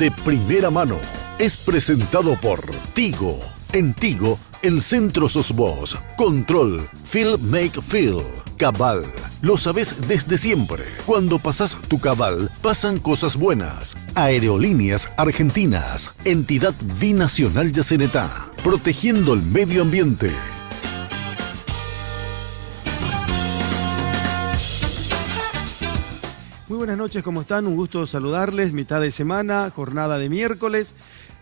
De Primera Mano es presentado por Tigo. En Tigo, el centro sos vos. Control, Feel Make Feel. Cabal, lo sabés desde siempre. Cuando pasás tu Cabal, pasan cosas buenas. Aerolíneas Argentinas, entidad binacional Yacenetá, protegiendo el medio ambiente. Muy buenas noches, ¿cómo están? Un gusto saludarles, mitad de semana, jornada de miércoles,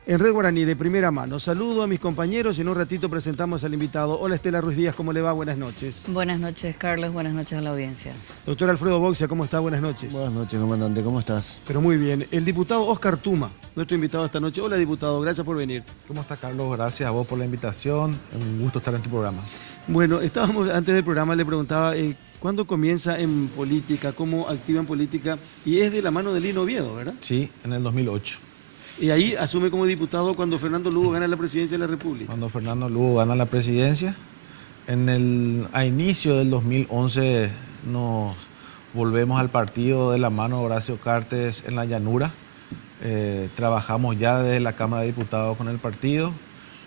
en Red Guaraní, de primera mano. Saludo a mis compañeros y en un ratito presentamos al invitado. Hola Estela Ruiz Díaz, ¿cómo le va? Buenas noches. Buenas noches, Carlos, buenas noches a la audiencia. Doctor Alfredo Boxia, ¿cómo está? Buenas noches. Buenas noches, comandante, ¿cómo estás? Pero muy bien. El diputado Oscar Tuma, nuestro invitado esta noche. Hola diputado, gracias por venir. ¿Cómo está, Carlos? Gracias a vos por la invitación. Un gusto estar en tu programa. Bueno, estábamos antes del programa, le preguntaba ¿cuándo comienza en política? ¿Cómo activa en política? Y es de la mano de Lino Oviedo, ¿verdad? Sí, en el 2008. Y ahí asume como diputado cuando Fernando Lugo gana la presidencia de la República. Cuando Fernando Lugo gana la presidencia, a inicio del 2011 nos volvemos al partido de la mano de Horacio Cartes en la llanura. Trabajamos ya desde la Cámara de Diputados con el partido.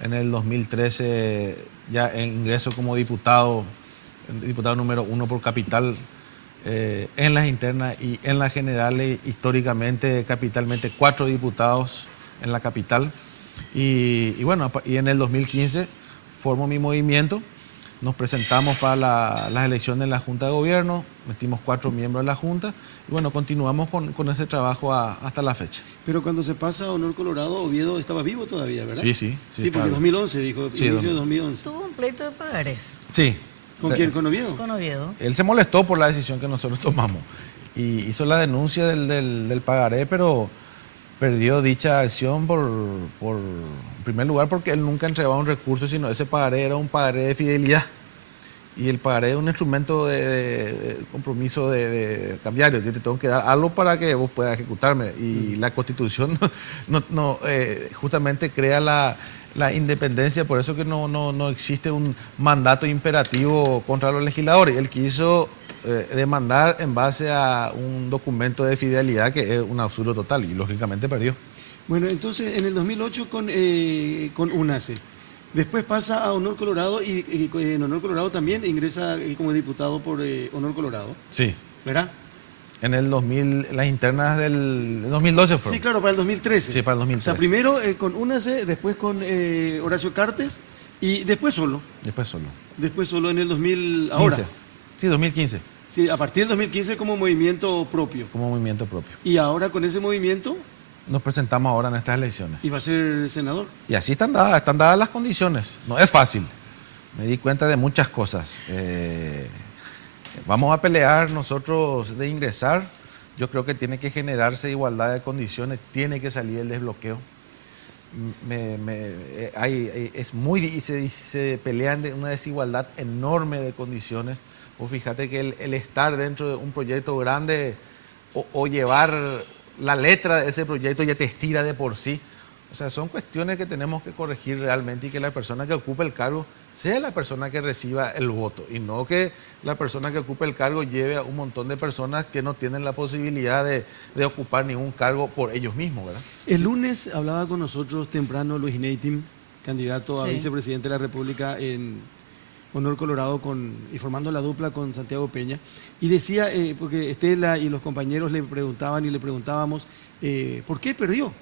En el 2013 ya ingreso como diputado número 1 por capital en las internas y en las generales, históricamente, capitalmente, 4 diputados en la capital. Y en el 2015 formo mi movimiento, nos presentamos para las elecciones de la Junta de Gobierno, metimos 4 miembros de la Junta y bueno, continuamos con ese trabajo hasta la fecha. Pero cuando se pasa a Honor Colorado, Oviedo estaba vivo todavía, ¿verdad? Sí, porque en 2011 dijo, sí, inicio de 2011. Tuvo un pleito de pagarés. Sí. ¿Con quién? ¿Con Oviedo? Con Oviedo. Él se molestó por la decisión que nosotros tomamos y hizo la denuncia del pagaré, pero perdió dicha acción en primer lugar porque él nunca entregaba un recurso, sino ese pagaré era un pagaré de fidelidad. Y el pagaré es un instrumento de compromiso de cambiario. Yo te tengo que dar algo para que vos puedas ejecutarme. Y la Constitución justamente crea la independencia, por eso que no existe un mandato imperativo contra los legisladores. Él quiso demandar en base a un documento de fidelidad que es un absurdo total y lógicamente perdió. Bueno, entonces en el 2008 con UNACE. Después pasa a Honor Colorado y en Honor Colorado también ingresa como diputado por Honor Colorado. Sí. ¿Verdad? En el 2000, las internas del 2012 fueron. Sí, claro, para el 2013. Sí, para el 2013. O sea, primero con UNACE, después con Horacio Cartes y después solo. Después solo en el 2000, ahora. 15. Sí, 2015. Sí, a partir del 2015 como movimiento propio. Como movimiento propio. Y ahora con ese movimiento nos presentamos ahora en estas elecciones. ¿Y va a ser senador? Y así están dadas las condiciones. No es fácil. Me di cuenta de muchas cosas. Vamos a pelear nosotros de ingresar. Yo creo que tiene que generarse igualdad de condiciones, tiene que salir el desbloqueo. Se pelean de una desigualdad enorme de condiciones. O fíjate que el estar dentro de un proyecto grande o llevar la letra de ese proyecto ya te estira de por sí. O sea, son cuestiones que tenemos que corregir realmente y que la persona que ocupe el cargo sea la persona que reciba el voto y no que la persona que ocupe el cargo lleve a un montón de personas que no tienen la posibilidad de ocupar ningún cargo por ellos mismos, ¿verdad? El lunes hablaba con nosotros temprano Luis Neitim, candidato a vicepresidente de la República en Honor Colorado y formando la dupla con Santiago Peña, y decía, porque Estela y los compañeros le preguntaban y le preguntábamos, ¿por qué perdió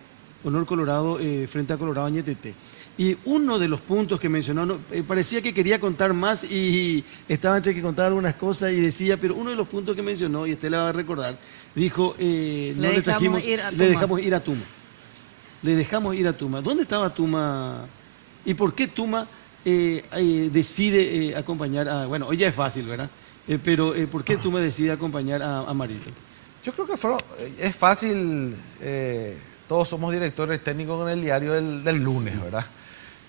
Honor Colorado frente a Colorado Añetete? Y uno de los puntos que mencionó, parecía que quería contar más y estaba entre que contar algunas cosas y decía, pero uno de los puntos que mencionó, y Estela va a recordar, dijo, le dejamos ir a Tuma. Le dejamos ir a Tuma. ¿Dónde estaba Tuma? ¿Y por qué Tuma decide acompañar a... Bueno, hoy ya es fácil, ¿verdad? Pero ¿por qué Tuma decide acompañar a Marito? Yo creo que es fácil, todos somos directores técnicos en el diario del lunes, ¿verdad?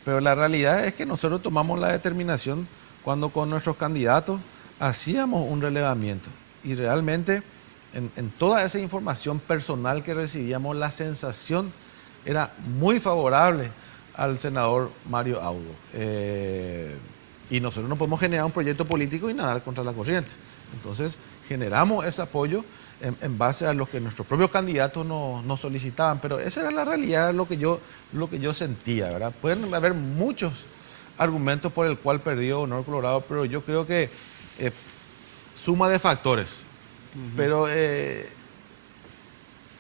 Pero la realidad es que nosotros tomamos la determinación cuando con nuestros candidatos hacíamos un relevamiento y realmente en toda esa información personal que recibíamos la sensación era muy favorable al senador Mario Audo. Y nosotros no podemos generar un proyecto político y nadar contra la corriente. Entonces generamos ese apoyo en base a lo que nuestros propios candidatos nos solicitaban, pero esa era la realidad, lo que yo sentía, ¿verdad? Pueden haber muchos argumentos por el cual perdió Honor Colorado, pero yo creo que suma de factores. Pero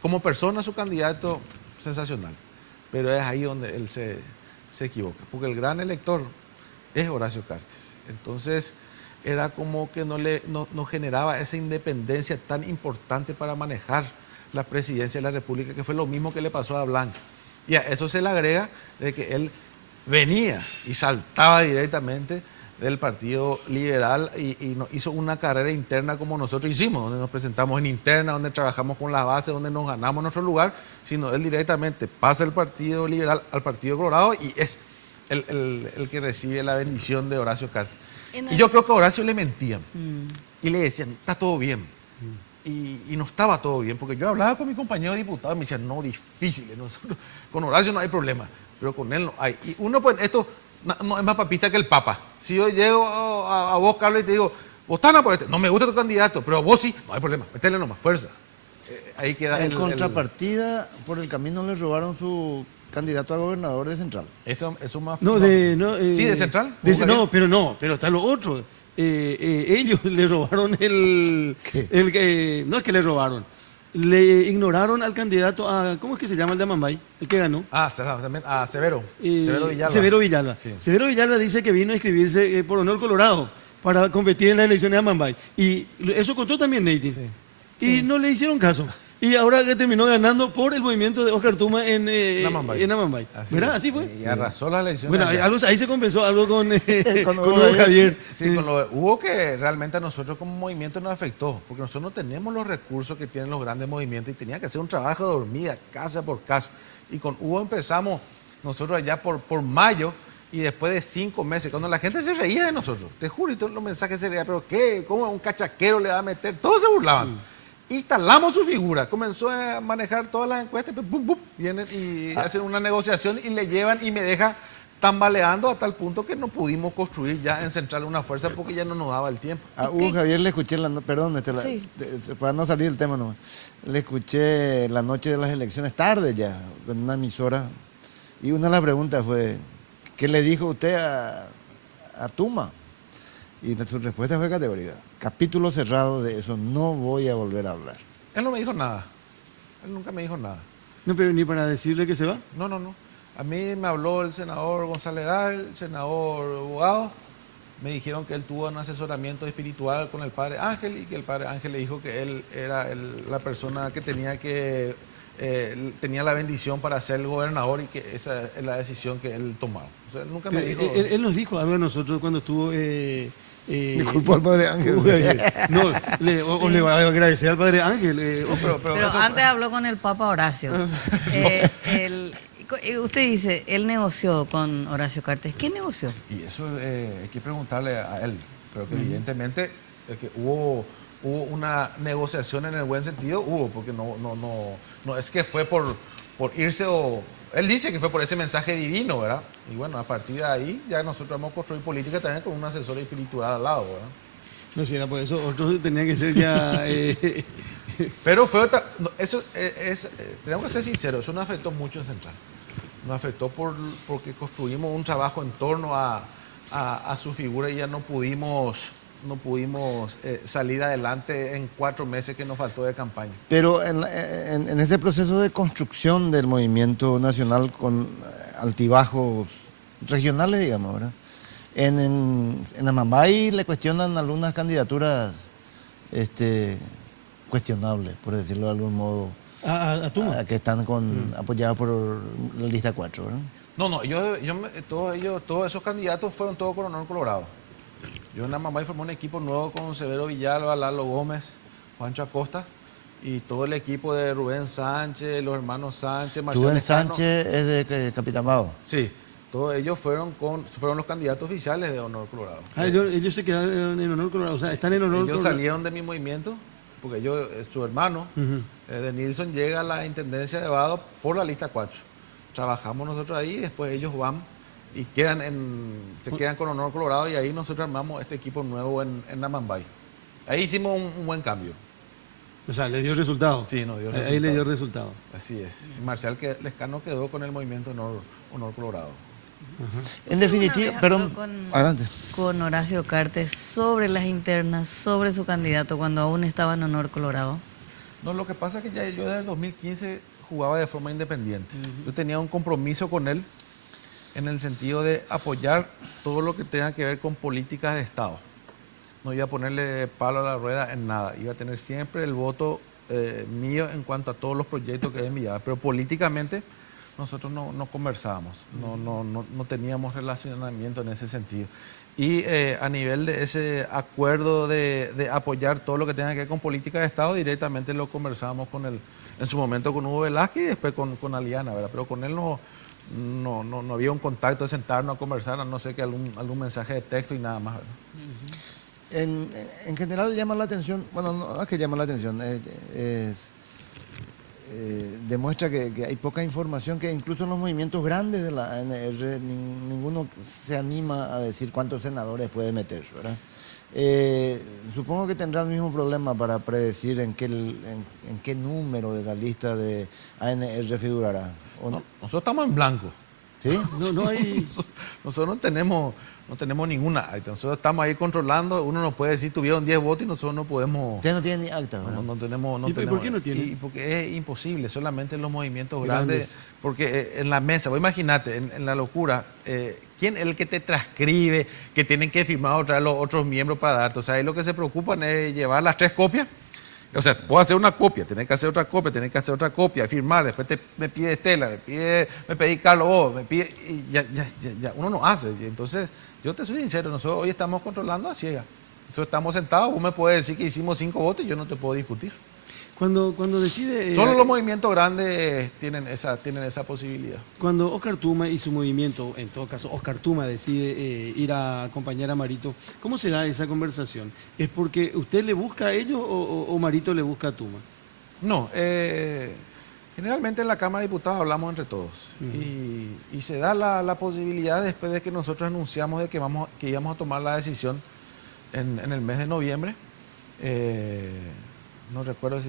como persona, su candidato, sensacional. Pero es ahí donde él se equivoca, porque el gran elector es Horacio Cartes. Entonces, era como que no generaba esa independencia tan importante para manejar la presidencia de la República, que fue lo mismo que le pasó a Blanco. Y a eso se le agrega de que él venía y saltaba directamente del Partido Liberal y no hizo una carrera interna como nosotros hicimos, donde nos presentamos en interna, donde trabajamos con las bases, donde nos ganamos nuestro lugar, sino él directamente pasa del Partido Liberal al Partido Colorado y es el que recibe la bendición de Horacio Cartes. Y yo creo que a Horacio le mentían y le decían, está todo bien. Y no estaba todo bien, porque yo hablaba con mi compañero diputado y me decían, no, difícil, nosotros, con Horacio no hay problema, pero con él no hay. Y uno, pues, esto no es más papista que el Papa. Si yo llego a vos, Carlos, y te digo, votana por este, no me gusta tu candidato, pero a vos sí, no hay problema, métele nomás, fuerza. Ahí queda En contrapartida, por el camino le robaron su candidato a gobernador de Central. Eso más... No, sí, de Central. Pero está lo otro. Ellos le robaron no es que le robaron. Le ignoraron al candidato a, ¿cómo es que se llama el de Amambay? El que ganó. También a Severo. Severo Villalba. Severo Villalba. Sí. Severo Villalba dice que vino a inscribirse por Honor Colorado para competir en las elecciones de Amambay. Y eso contó también Neity. Sí. Y no le hicieron caso. Y ahora que terminó ganando por el movimiento de Oscar Tuma en Amambay. ¿Verdad? Así fue. Y arrasó la elección. Bueno, ahí se compensó algo con Hugo Javier. Sí, con lo de Hugo, que realmente a nosotros como movimiento nos afectó, porque nosotros no tenemos los recursos que tienen los grandes movimientos y tenía que hacer un trabajo de hormiga, casa por casa. Y con Hugo empezamos nosotros allá por mayo, y después de 5 meses, cuando la gente se reía de nosotros, te juro, y todos los mensajes se reían, pero ¿qué? ¿Cómo un cachaquero le va a meter? Todos se burlaban. Instalamos su figura, comenzó a manejar todas las encuestas, pum, pum, vienen y hacen una negociación y le llevan y me deja tambaleando a tal punto que no pudimos construir ya en Central una fuerza porque ya no nos daba el tiempo. A Hugo Javier le escuché, para no salir del tema nomás, le escuché la noche de las elecciones, tarde ya, en una emisora, y una de las preguntas fue, ¿qué le dijo usted a Tuma? Y su respuesta fue categórica. Capítulo cerrado de eso, no voy a volver a hablar. Él no me dijo nada. Él nunca me dijo nada. No, pero ni para decirle que se va. No. A mí me habló el senador González Dar, el senador Abogado. Me dijeron que él tuvo un asesoramiento espiritual con el padre Ángel y que el padre Ángel le dijo que él era la persona que tenía la bendición para ser el gobernador y que esa es la decisión que él tomaba. O sea, él nunca me dijo... Él nos dijo algo a nosotros cuando estuvo... Disculpa al padre Ángel. Le va a agradecer al padre Ángel. Pero antes habló con el Papa Horacio. Usted dice, él negoció con Horacio Cartes. ¿Qué negoció? Y eso hay que preguntarle a él. Pero que evidentemente que hubo una negociación en el buen sentido, porque no es que fue por irse o... Él dice que fue por ese mensaje divino, ¿verdad? Y bueno, a partir de ahí ya nosotros hemos construido política también con un asesor espiritual al lado, ¿verdad? No, si era por eso, otros tenían que ser ya... Pero fue otra... tenemos que ser sinceros, eso nos afectó mucho en Central. Nos afectó porque construimos un trabajo en torno a su figura y ya no pudimos salir adelante en 4 meses que nos faltó de campaña. Pero en este proceso de construcción del movimiento nacional con altibajos regionales, digamos, ¿verdad? En Amambay le cuestionan algunas candidaturas cuestionables, por decirlo de algún modo. ¿A Tuma? Que están apoyados por la lista 4, ¿verdad? No, todos esos candidatos fueron todos con Honor Colorado. Yo en Amambay formé un equipo nuevo con Severo Villalba, Lalo Gómez, Juancho Acosta y todo el equipo de Rubén Sánchez, los hermanos Sánchez, Marcelo Rubén Lescano. Sánchez es de Capitán Bao. Sí, todos ellos fueron los candidatos oficiales de Honor Colorado. Ellos se quedaron en Honor Colorado, o sea, están en Honor Colorado. Ellos salieron de mi movimiento porque su hermano, de Nilsson, llega a la intendencia de Vado por la lista 4. Trabajamos nosotros ahí y después ellos van y se quedan con Honor Colorado y ahí nosotros armamos este equipo nuevo en Amambay. Ahí hicimos un buen cambio. O sea, le dio resultado. Sí, no dio Ahí resultado. le dio resultado. Así es. Y Marcial Lescano quedó con el movimiento Honor Colorado. En definitiva, Una vez perdón, habló con- adelante. Con Horacio Cartes sobre las internas, sobre su candidato cuando aún estaba en Honor Colorado. No, lo que pasa es que ya yo desde el 2015 jugaba de forma independiente. Yo tenía un compromiso con él en el sentido de apoyar todo lo que tenga que ver con políticas de Estado. No iba a ponerle palo a la rueda en nada. Iba a tener siempre el voto mío en cuanto a todos los proyectos que enviaba. Pero políticamente nosotros no conversábamos, no teníamos relacionamiento en ese sentido. Y a nivel de ese acuerdo de apoyar todo lo que tenga que ver con política de Estado, directamente lo conversábamos con él, en su momento con Hugo Velázquez y después con Aliana, ¿verdad? Pero con él no había un contacto de sentarnos a conversar, a no ser que algún mensaje de texto y nada más, ¿verdad? En general llama la atención, bueno, no es que llama la atención, demuestra que hay poca información, que incluso en los movimientos grandes de la ANR ninguno se anima a decir cuántos senadores puede meter, ¿verdad? Supongo que tendrá el mismo problema para predecir en qué número de la lista de ANR figurará. ¿O No, nosotros estamos en blanco. ¿Sí? No hay... Nosotros no tenemos ninguna acta. Nosotros estamos ahí controlando. Uno nos puede decir tuvieron 10 votos y nosotros no podemos. Ustedes no tienen ni acta, ¿verdad? No tenemos. ¿Y por qué no tienen? Y porque es imposible, solamente en los movimientos Grandes. grandes. Porque en la mesa, vos imagínate, en la locura, ¿quién es el que te transcribe, que tienen que firmar otra vez los otros miembros para darte? O sea, ahí lo que se preocupan es llevar las 3 copias. O sea, puedo hacer una copia, tenés que hacer otra copia, tenés que hacer otra copia, firmar, después me pide Estela, me pedí Carlos, me pide, y ya, uno no hace. Y entonces, yo te soy sincero, nosotros hoy estamos controlando a ciegas. Nosotros estamos sentados, vos me puedes decir que hicimos 5 votos y yo no te puedo discutir. Cuando decide... Solo los movimientos grandes tienen esa posibilidad. Cuando Oscar Tuma y su movimiento, en todo caso Oscar Tuma decide ir a acompañar a Marito, ¿cómo se da esa conversación? ¿Es porque usted le busca a ellos o Marito le busca a Tuma? No, generalmente en la Cámara de Diputados hablamos entre todos. Y se da la posibilidad después de que nosotros anunciamos de que íbamos a tomar la decisión en el mes de noviembre. No recuerdo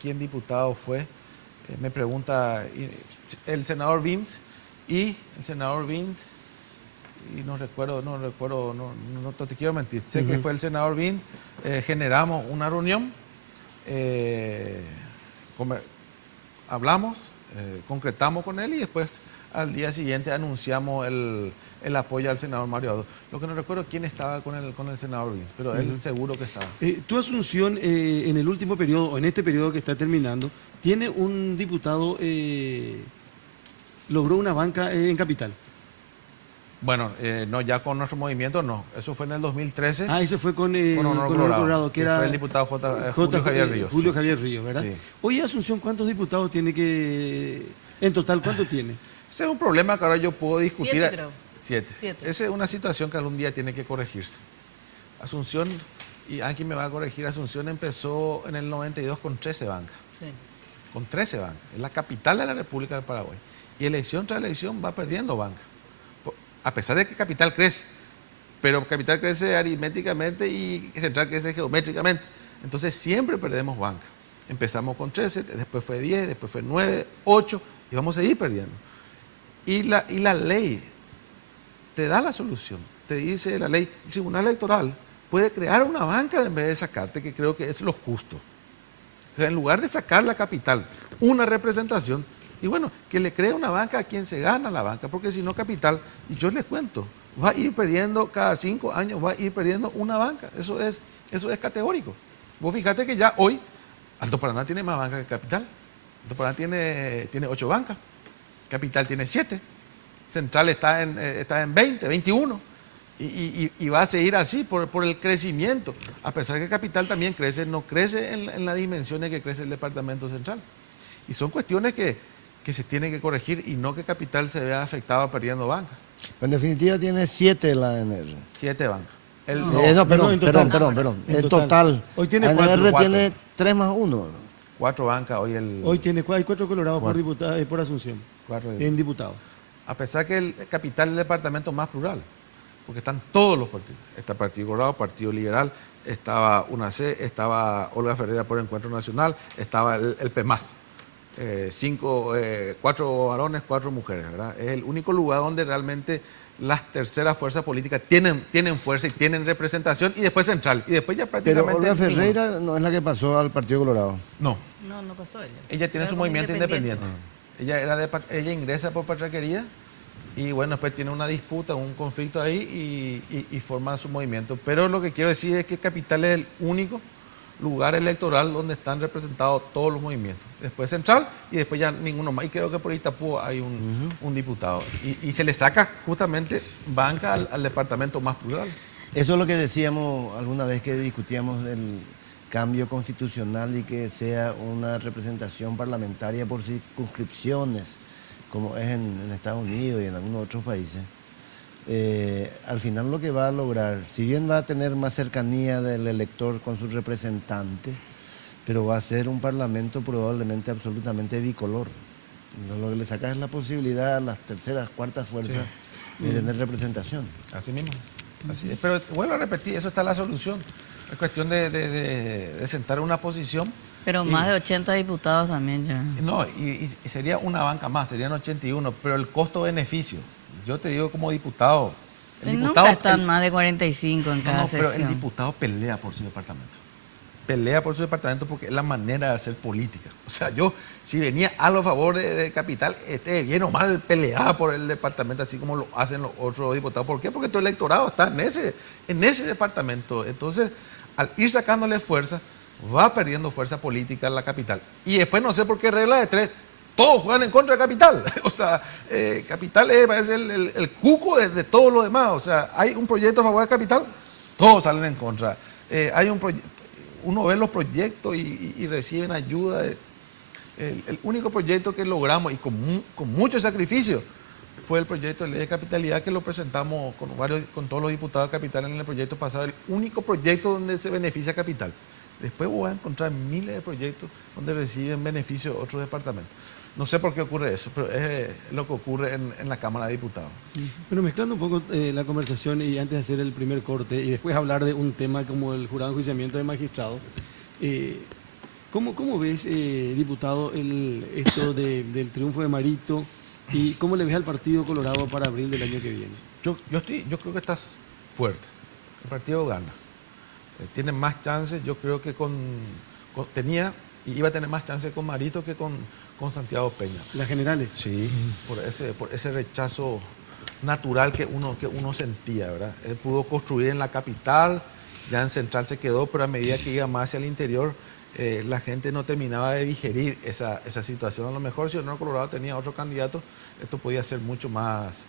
quién diputado fue. Me pregunta el senador Vince y no recuerdo, no te quiero mentir. Sé que fue el senador Vince. Generamos una reunión, hablamos, concretamos con él y después al día siguiente anunciamos el apoyo al senador Mario Abdo. Lo que no recuerdo quién estaba con el senador Vince, pero él seguro que estaba. Tu Asunción, en el último periodo, o en este periodo que está terminando, tiene un diputado, logró una banca en Capital. Bueno, no, ya con nuestro movimiento no. Eso fue en el 2013. Ah, eso fue con Honor Colorado, que era fue el diputado Julio Javier Ríos. Julio Sí. Javier Ríos, ¿verdad? Sí. Oye, Asunción, ¿cuántos diputados tiene en total, cuánto tiene? Ese es un problema que ahora yo puedo discutir. 7 creo. 7. 7. Esa es una situación que algún día tiene que corregirse. Asunción, y Anki me va a corregir, Asunción empezó en el 92 con 13 bancas. Sí. Con 13 bancas. Es la capital de la República del Paraguay. Y elección tras elección va perdiendo banca. A pesar de que Capital crece. Pero Capital crece aritméticamente y Central crece geométricamente. Entonces siempre perdemos banca. Empezamos con 13, después fue 10, después fue 9, 8 y vamos a seguir perdiendo. Y la ley te da la solución. Te dice la ley, el Tribunal Electoral puede crear una banca en vez de sacarte, que creo que es lo justo. O sea, en lugar de sacar la Capital una representación, y bueno, que le cree una banca a quien se gana la banca, porque si no Capital, y yo les cuento, va a ir perdiendo cada 5 años, va a ir perdiendo una banca. Eso es categórico. Vos fíjate que ya hoy Alto Paraná tiene más bancas que Capital. Alto Paraná tiene 8 bancas. Capital tiene 7. Central está en 20, 21. Y va a seguir así por el crecimiento. A pesar de que Capital también crece, no crece en las dimensiones que crece el Departamento Central. Y son cuestiones que se tienen que corregir y no que Capital se vea afectado perdiendo bancas. En definitiva tiene 7 la ANR. 7 bancas. Perdón. En En total. total. Hoy tiene ANR 4. tiene 3 más 1. 4 bancas hoy Hoy hay 4 colorados por Asunción, 4. en diputados. A pesar que el Capital es el departamento más plural, porque están todos los partidos. Está Partido Colorado, Partido Liberal, estaba UNACE, estaba Olga Ferreira por Encuentro Nacional, estaba el PEMAS. 4 varones, 4 mujeres, ¿verdad? Es el único lugar donde realmente las terceras fuerzas políticas tienen fuerza y tienen representación, y después central, y después ya prácticamente... Pero Olga Ferreira no es la que pasó al Partido Colorado. No. No pasó ella. Ella tiene Era su como movimiento independiente. Ella ingresa por Patraquería y bueno, después tiene una disputa, un conflicto ahí y forma su movimiento. Pero lo que quiero decir es que Capital es el único lugar electoral donde están representados todos los movimientos. Después central y después ya ninguno más. Y creo que por Itapú hay un diputado. Y se le saca justamente banca al departamento más plural. Eso es lo que decíamos alguna vez que discutíamos del cambio constitucional y que sea una representación parlamentaria por circunscripciones, como es en Estados Unidos y en algunos otros países. Al final lo que va a lograr, si bien va a tener más cercanía del elector con su representante, pero va a ser un parlamento probablemente absolutamente bicolor. Lo que le saca es la posibilidad a las terceras, cuartas fuerzas de tener representación. Así mismo. Así es. Pero vuelvo a repetir, eso está la solución. Es cuestión de sentar una posición. Pero más de 80 diputados también ya. No, y sería una banca más, serían 81, pero el costo-beneficio, yo te digo como diputado... Nunca están más de 45 en cada pero sesión. el diputado pelea por su departamento. Pelea por su departamento porque es la manera de hacer política. O sea, yo, si venía a lo favor de Capital, bien o mal peleaba por el departamento, así como lo hacen los otros diputados. ¿Por qué? Porque tu electorado está en ese departamento. Entonces, al ir sacándole fuerza, va perdiendo fuerza política en la Capital. Y después, no sé por qué regla de 3, todos juegan en contra de Capital. O sea, Capital parece el cuco de todos los demás. O sea, hay un proyecto a favor de Capital, todos salen en contra. Hay un proyecto... Uno ve los proyectos y reciben ayuda. El único proyecto que logramos, y con mucho sacrificio, fue el proyecto de ley de capitalidad que lo presentamos con todos los diputados de Capital en el proyecto pasado. El único proyecto donde se beneficia Capital. Después vos vas a encontrar miles de proyectos donde reciben beneficio de otros departamentos. No sé por qué ocurre eso, pero es lo que ocurre en la Cámara de Diputados. Bueno, mezclando un poco la conversación y antes de hacer el primer corte y después hablar de un tema como el jurado de enjuiciamiento de magistrados, ¿cómo ves, diputado, esto del triunfo de Marito y cómo le ves al Partido Colorado para abril del año que viene? Yo creo que estás fuerte. El partido gana. Tiene más chances, yo creo que tenía y iba a tener más chances con Marito que con Santiago Peña. ¿Las generales? Sí, por ese rechazo natural que uno sentía, ¿verdad? Él pudo construir en la capital, ya en Central se quedó, pero a medida que iba más hacia el interior, la gente no terminaba de digerir esa situación. A lo mejor si Honor Colorado tenía otro candidato, esto podía ser mucho más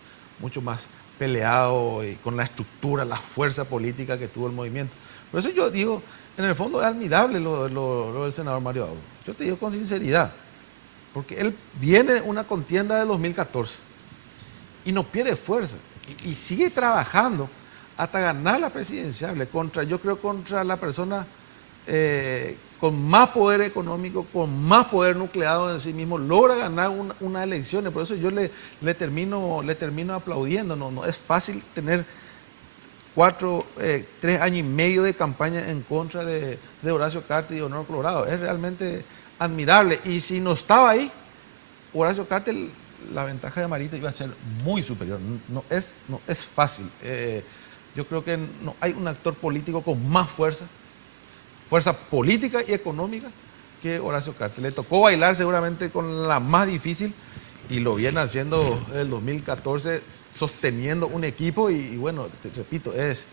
peleado y con la estructura, la fuerza política que tuvo el movimiento. Por eso yo digo, en el fondo es admirable lo del senador Mario Auro. Yo te digo con sinceridad, porque él viene de una contienda de 2014 y no pierde fuerza y sigue trabajando hasta ganar la presidenciable contra la persona con más poder económico, con más poder nucleado en sí mismo, logra ganar unas elecciones. Por eso yo le termino aplaudiendo. No es fácil tener 3 años y medio de campaña en contra de Horacio Cartes y Honor Colorado. Es realmente admirable. Y si no estaba ahí, Horacio Cartes, la ventaja de Marito iba a ser muy superior. No es fácil. Yo creo que no hay un actor político con más fuerza política y económica que Horacio Cartes. Le tocó bailar seguramente con la más difícil y lo viene haciendo desde el 2014, sosteniendo un equipo y bueno, te repito, es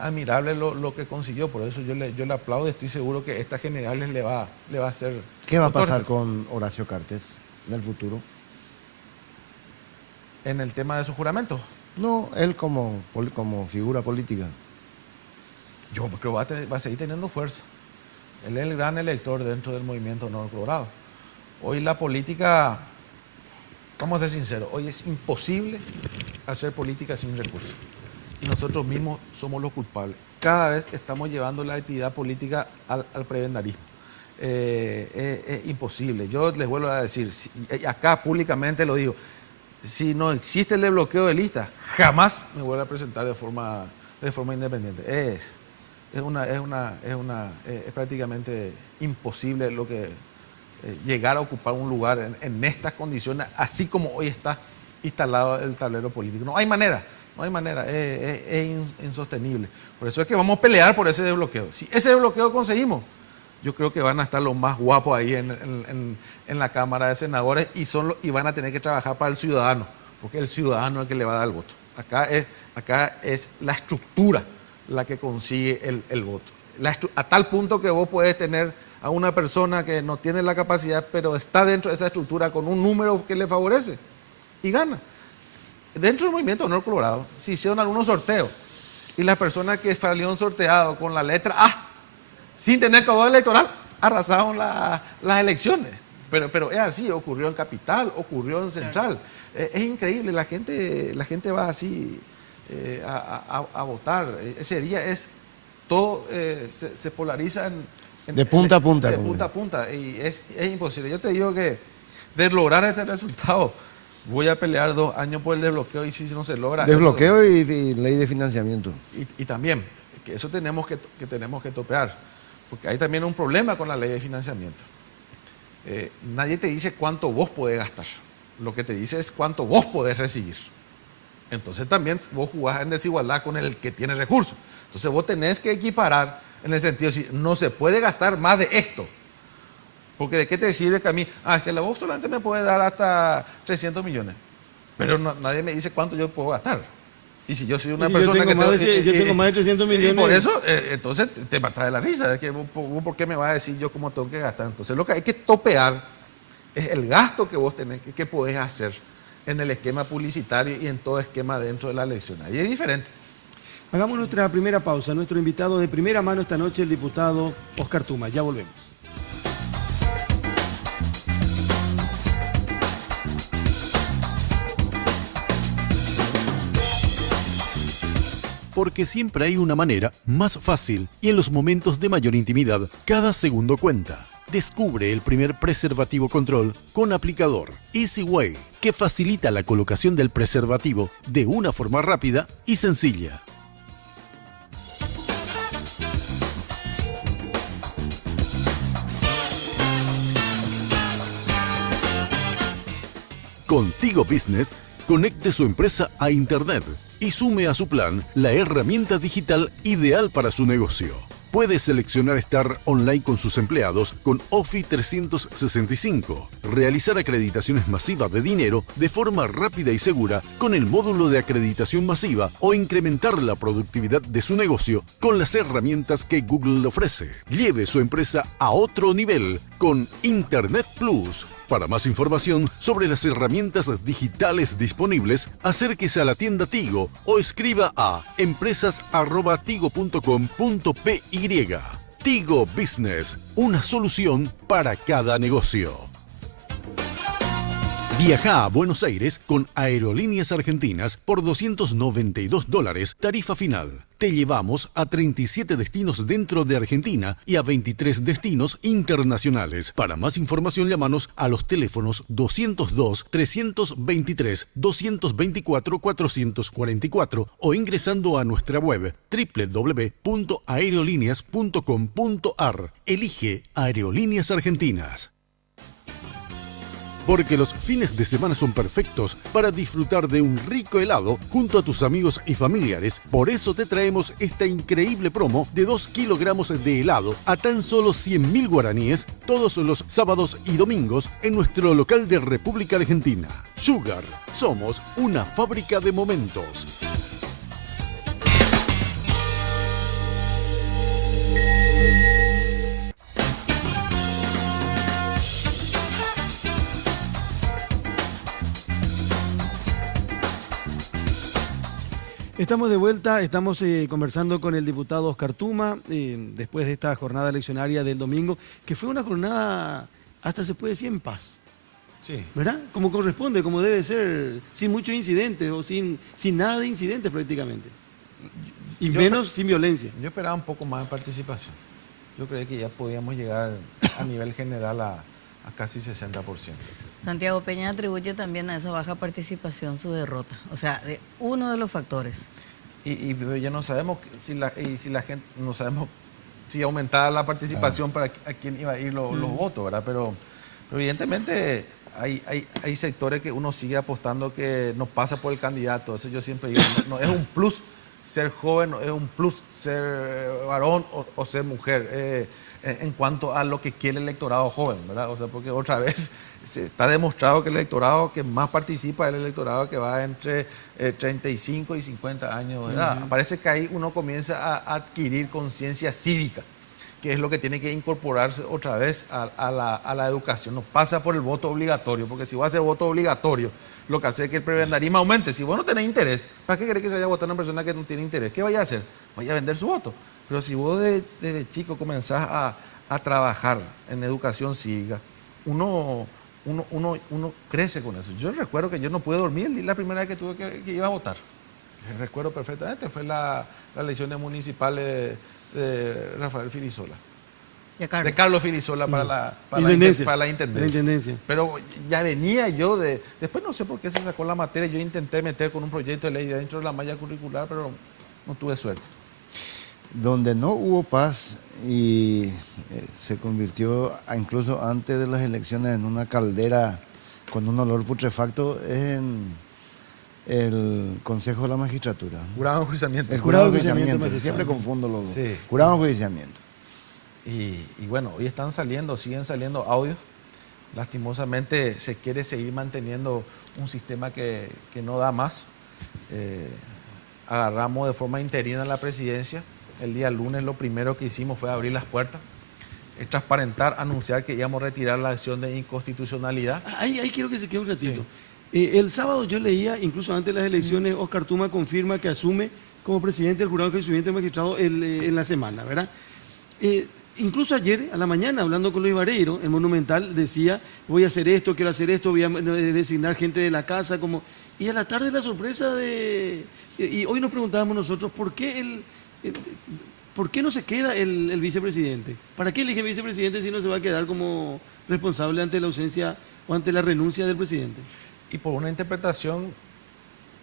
admirable lo que consiguió. Por eso yo le aplaudo y estoy seguro que estas generales le va a hacer... ¿Qué va a pasar con Horacio Cartes en el futuro? En el tema de su juramento. No, él como figura política. Yo creo que va a seguir teniendo fuerza. Él es el gran elector dentro del movimiento Honor Colorado. Hoy la política, vamos a ser sinceros, hoy es imposible hacer política sin recursos. Y nosotros mismos somos los culpables. Cada vez estamos llevando la actividad política al prebendarismo. Es imposible. Yo les vuelvo a decir, acá públicamente lo digo, si no existe el desbloqueo de listas, jamás me vuelvo a presentar de forma independiente. es prácticamente imposible lo que llegar a ocupar un lugar en estas condiciones, así como hoy está instalado el tablero político. No hay manera, es insostenible. Por eso es que vamos a pelear por ese desbloqueo. Si ese desbloqueo conseguimos, yo creo que van a estar los más guapos ahí en la Cámara de Senadores y van a tener que trabajar para el ciudadano, porque el ciudadano es el que le va a dar el voto. Acá es la estructura la que consigue el voto. A tal punto que vos podés tener a una persona que no tiene la capacidad, pero está dentro de esa estructura con un número que le favorece y gana. Dentro del Movimiento Honor Colorado se hicieron algunos sorteos y las personas que salieron sorteados con la letra A, sin tener caudal electoral, arrasaron las elecciones. Pero es así, ocurrió en Capital, ocurrió en Central. Es increíble, la gente va así a votar. Ese día todo se polariza de punta a punta. De punta a punta, y es imposible. Yo te digo que de lograr este resultado, voy a pelear 2 años por el desbloqueo, y si no se logra... Desbloqueo y ley de financiamiento. Y también, que eso tenemos que topear, porque hay también un problema con la ley de financiamiento. Nadie te dice cuánto vos podés gastar, lo que te dice es cuánto vos podés recibir. Entonces también vos jugás en desigualdad con el que tiene recursos. Entonces vos tenés que equiparar en el sentido de decir, no se puede gastar más de esto. Porque ¿de qué te sirve que a mí? Es que la voz solamente me puede dar hasta 300 millones. Pero nadie me dice cuánto yo puedo gastar. Y si yo soy una persona que yo tengo más de 300 millones. Y por eso, entonces te matas de la risa. Que ¿por qué me vas a decir yo cómo tengo que gastar? Entonces lo que hay que topear es el gasto que vos tenés, que podés hacer en el esquema publicitario y en todo esquema dentro de la elección. Ahí es diferente. Hagamos nuestra primera pausa. Nuestro invitado de primera mano esta noche, el diputado Oscar Tuma. Ya volvemos. Porque siempre hay una manera más fácil y en los momentos de mayor intimidad, cada segundo cuenta. Descubre el primer preservativo control con aplicador Easy Way, que facilita la colocación del preservativo de una forma rápida y sencilla. Con Tigo Business, conecte su empresa a Internet y sume a su plan la herramienta digital ideal para su negocio. Puede seleccionar estar online con sus empleados con Office 365, realizar acreditaciones masivas de dinero de forma rápida y segura con el módulo de acreditación masiva o incrementar la productividad de su negocio con las herramientas que Google le ofrece. Lleve su empresa a otro nivel con Internet Plus. Para más información sobre las herramientas digitales disponibles, acérquese a la tienda Tigo o escriba a empresas@tigo.com.py. Tigo Business, una solución para cada negocio. Viaja a Buenos Aires con Aerolíneas Argentinas por $292, tarifa final. Te llevamos a 37 destinos dentro de Argentina y a 23 destinos internacionales. Para más información, llámanos a los teléfonos 202-323-224-444 o ingresando a nuestra web www.aerolíneas.com.ar. Elige Aerolíneas Argentinas. Porque los fines de semana son perfectos para disfrutar de un rico helado junto a tus amigos y familiares. Por eso te traemos esta increíble promo de 2 kilogramos de helado a tan solo 100.000 guaraníes todos los sábados y domingos en nuestro local de República Argentina. Sugar, somos una fábrica de momentos. Estamos de vuelta, estamos conversando con el diputado Oscar Tuma después de esta jornada eleccionaria del domingo, que fue una jornada, hasta se puede decir, en paz. Sí. ¿Verdad? Como corresponde, como debe ser, sin muchos incidentes o sin nada de incidentes prácticamente. Y menos sin violencia. Yo esperaba un poco más de participación. Yo creía que ya podíamos llegar a nivel general a casi 60%. Santiago Peña atribuye también a esa baja participación su derrota. O sea, uno de los factores. y ya no sabemos si la gente, no sabemos si aumentaba la participación para a quién iba a ir los votos, ¿verdad? Pero evidentemente hay sectores que uno sigue apostando que no pasa por el candidato. Eso yo siempre digo, no es un plus ser joven, no es un plus ser varón o ser mujer, en cuanto a lo que quiere el electorado joven, ¿verdad? O sea, porque otra vez está demostrado que el electorado que más participa es el electorado que va entre 35 y 50 años de edad. Parece que ahí uno comienza a adquirir conciencia cívica, que es lo que tiene que incorporarse otra vez a la educación. No pasa por el voto obligatorio, porque si vos haces voto obligatorio, lo que hace es que el prebendarismo aumente. Si vos no tenés interés, ¿para qué querés que se vaya a votar una persona que no tiene interés? ¿Qué vaya a hacer? Vaya a vender su voto. Pero si vos desde chico comenzás a trabajar en educación cívica, uno crece con eso. Yo recuerdo que yo no pude dormir la primera vez que tuve que ir a votar. Recuerdo perfectamente, fue la elección municipal de Rafael Filisola. De Carlos Filisola para la intendencia. Pero ya venía yo después no sé por qué se sacó la materia, yo intenté meter con un proyecto de ley dentro de la malla curricular, pero no tuve suerte. Donde no hubo paz y se convirtió incluso antes de las elecciones en una caldera con un olor putrefacto es en el Consejo de la Magistratura. Jurado de enjuiciamiento. El jurado de enjuiciamiento, siempre confundo los dos. Sí. Jurado de enjuiciamiento. Y bueno, hoy siguen saliendo audios. Lastimosamente se quiere seguir manteniendo un sistema que no da más. Agarramos de forma interina la presidencia. El día lunes lo primero que hicimos fue abrir las puertas, transparentar, anunciar que íbamos a retirar la acción de inconstitucionalidad. Ahí quiero que se quede un ratito. Sí. El sábado yo leía, incluso antes de las elecciones, Oscar Tuma confirma que asume como presidente del jurado de enjuiciamiento de magistrado en la semana, ¿verdad? Incluso ayer, a la mañana, hablando con Luis Vareiro, el Monumental decía, voy a hacer esto, quiero hacer esto, voy a designar gente de la casa, como... Y a la tarde la sorpresa y hoy nos preguntábamos nosotros, ¿por qué no se queda el vicepresidente? ¿Para qué elige vicepresidente si no se va a quedar como responsable ante la ausencia o ante la renuncia del presidente? Y por una interpretación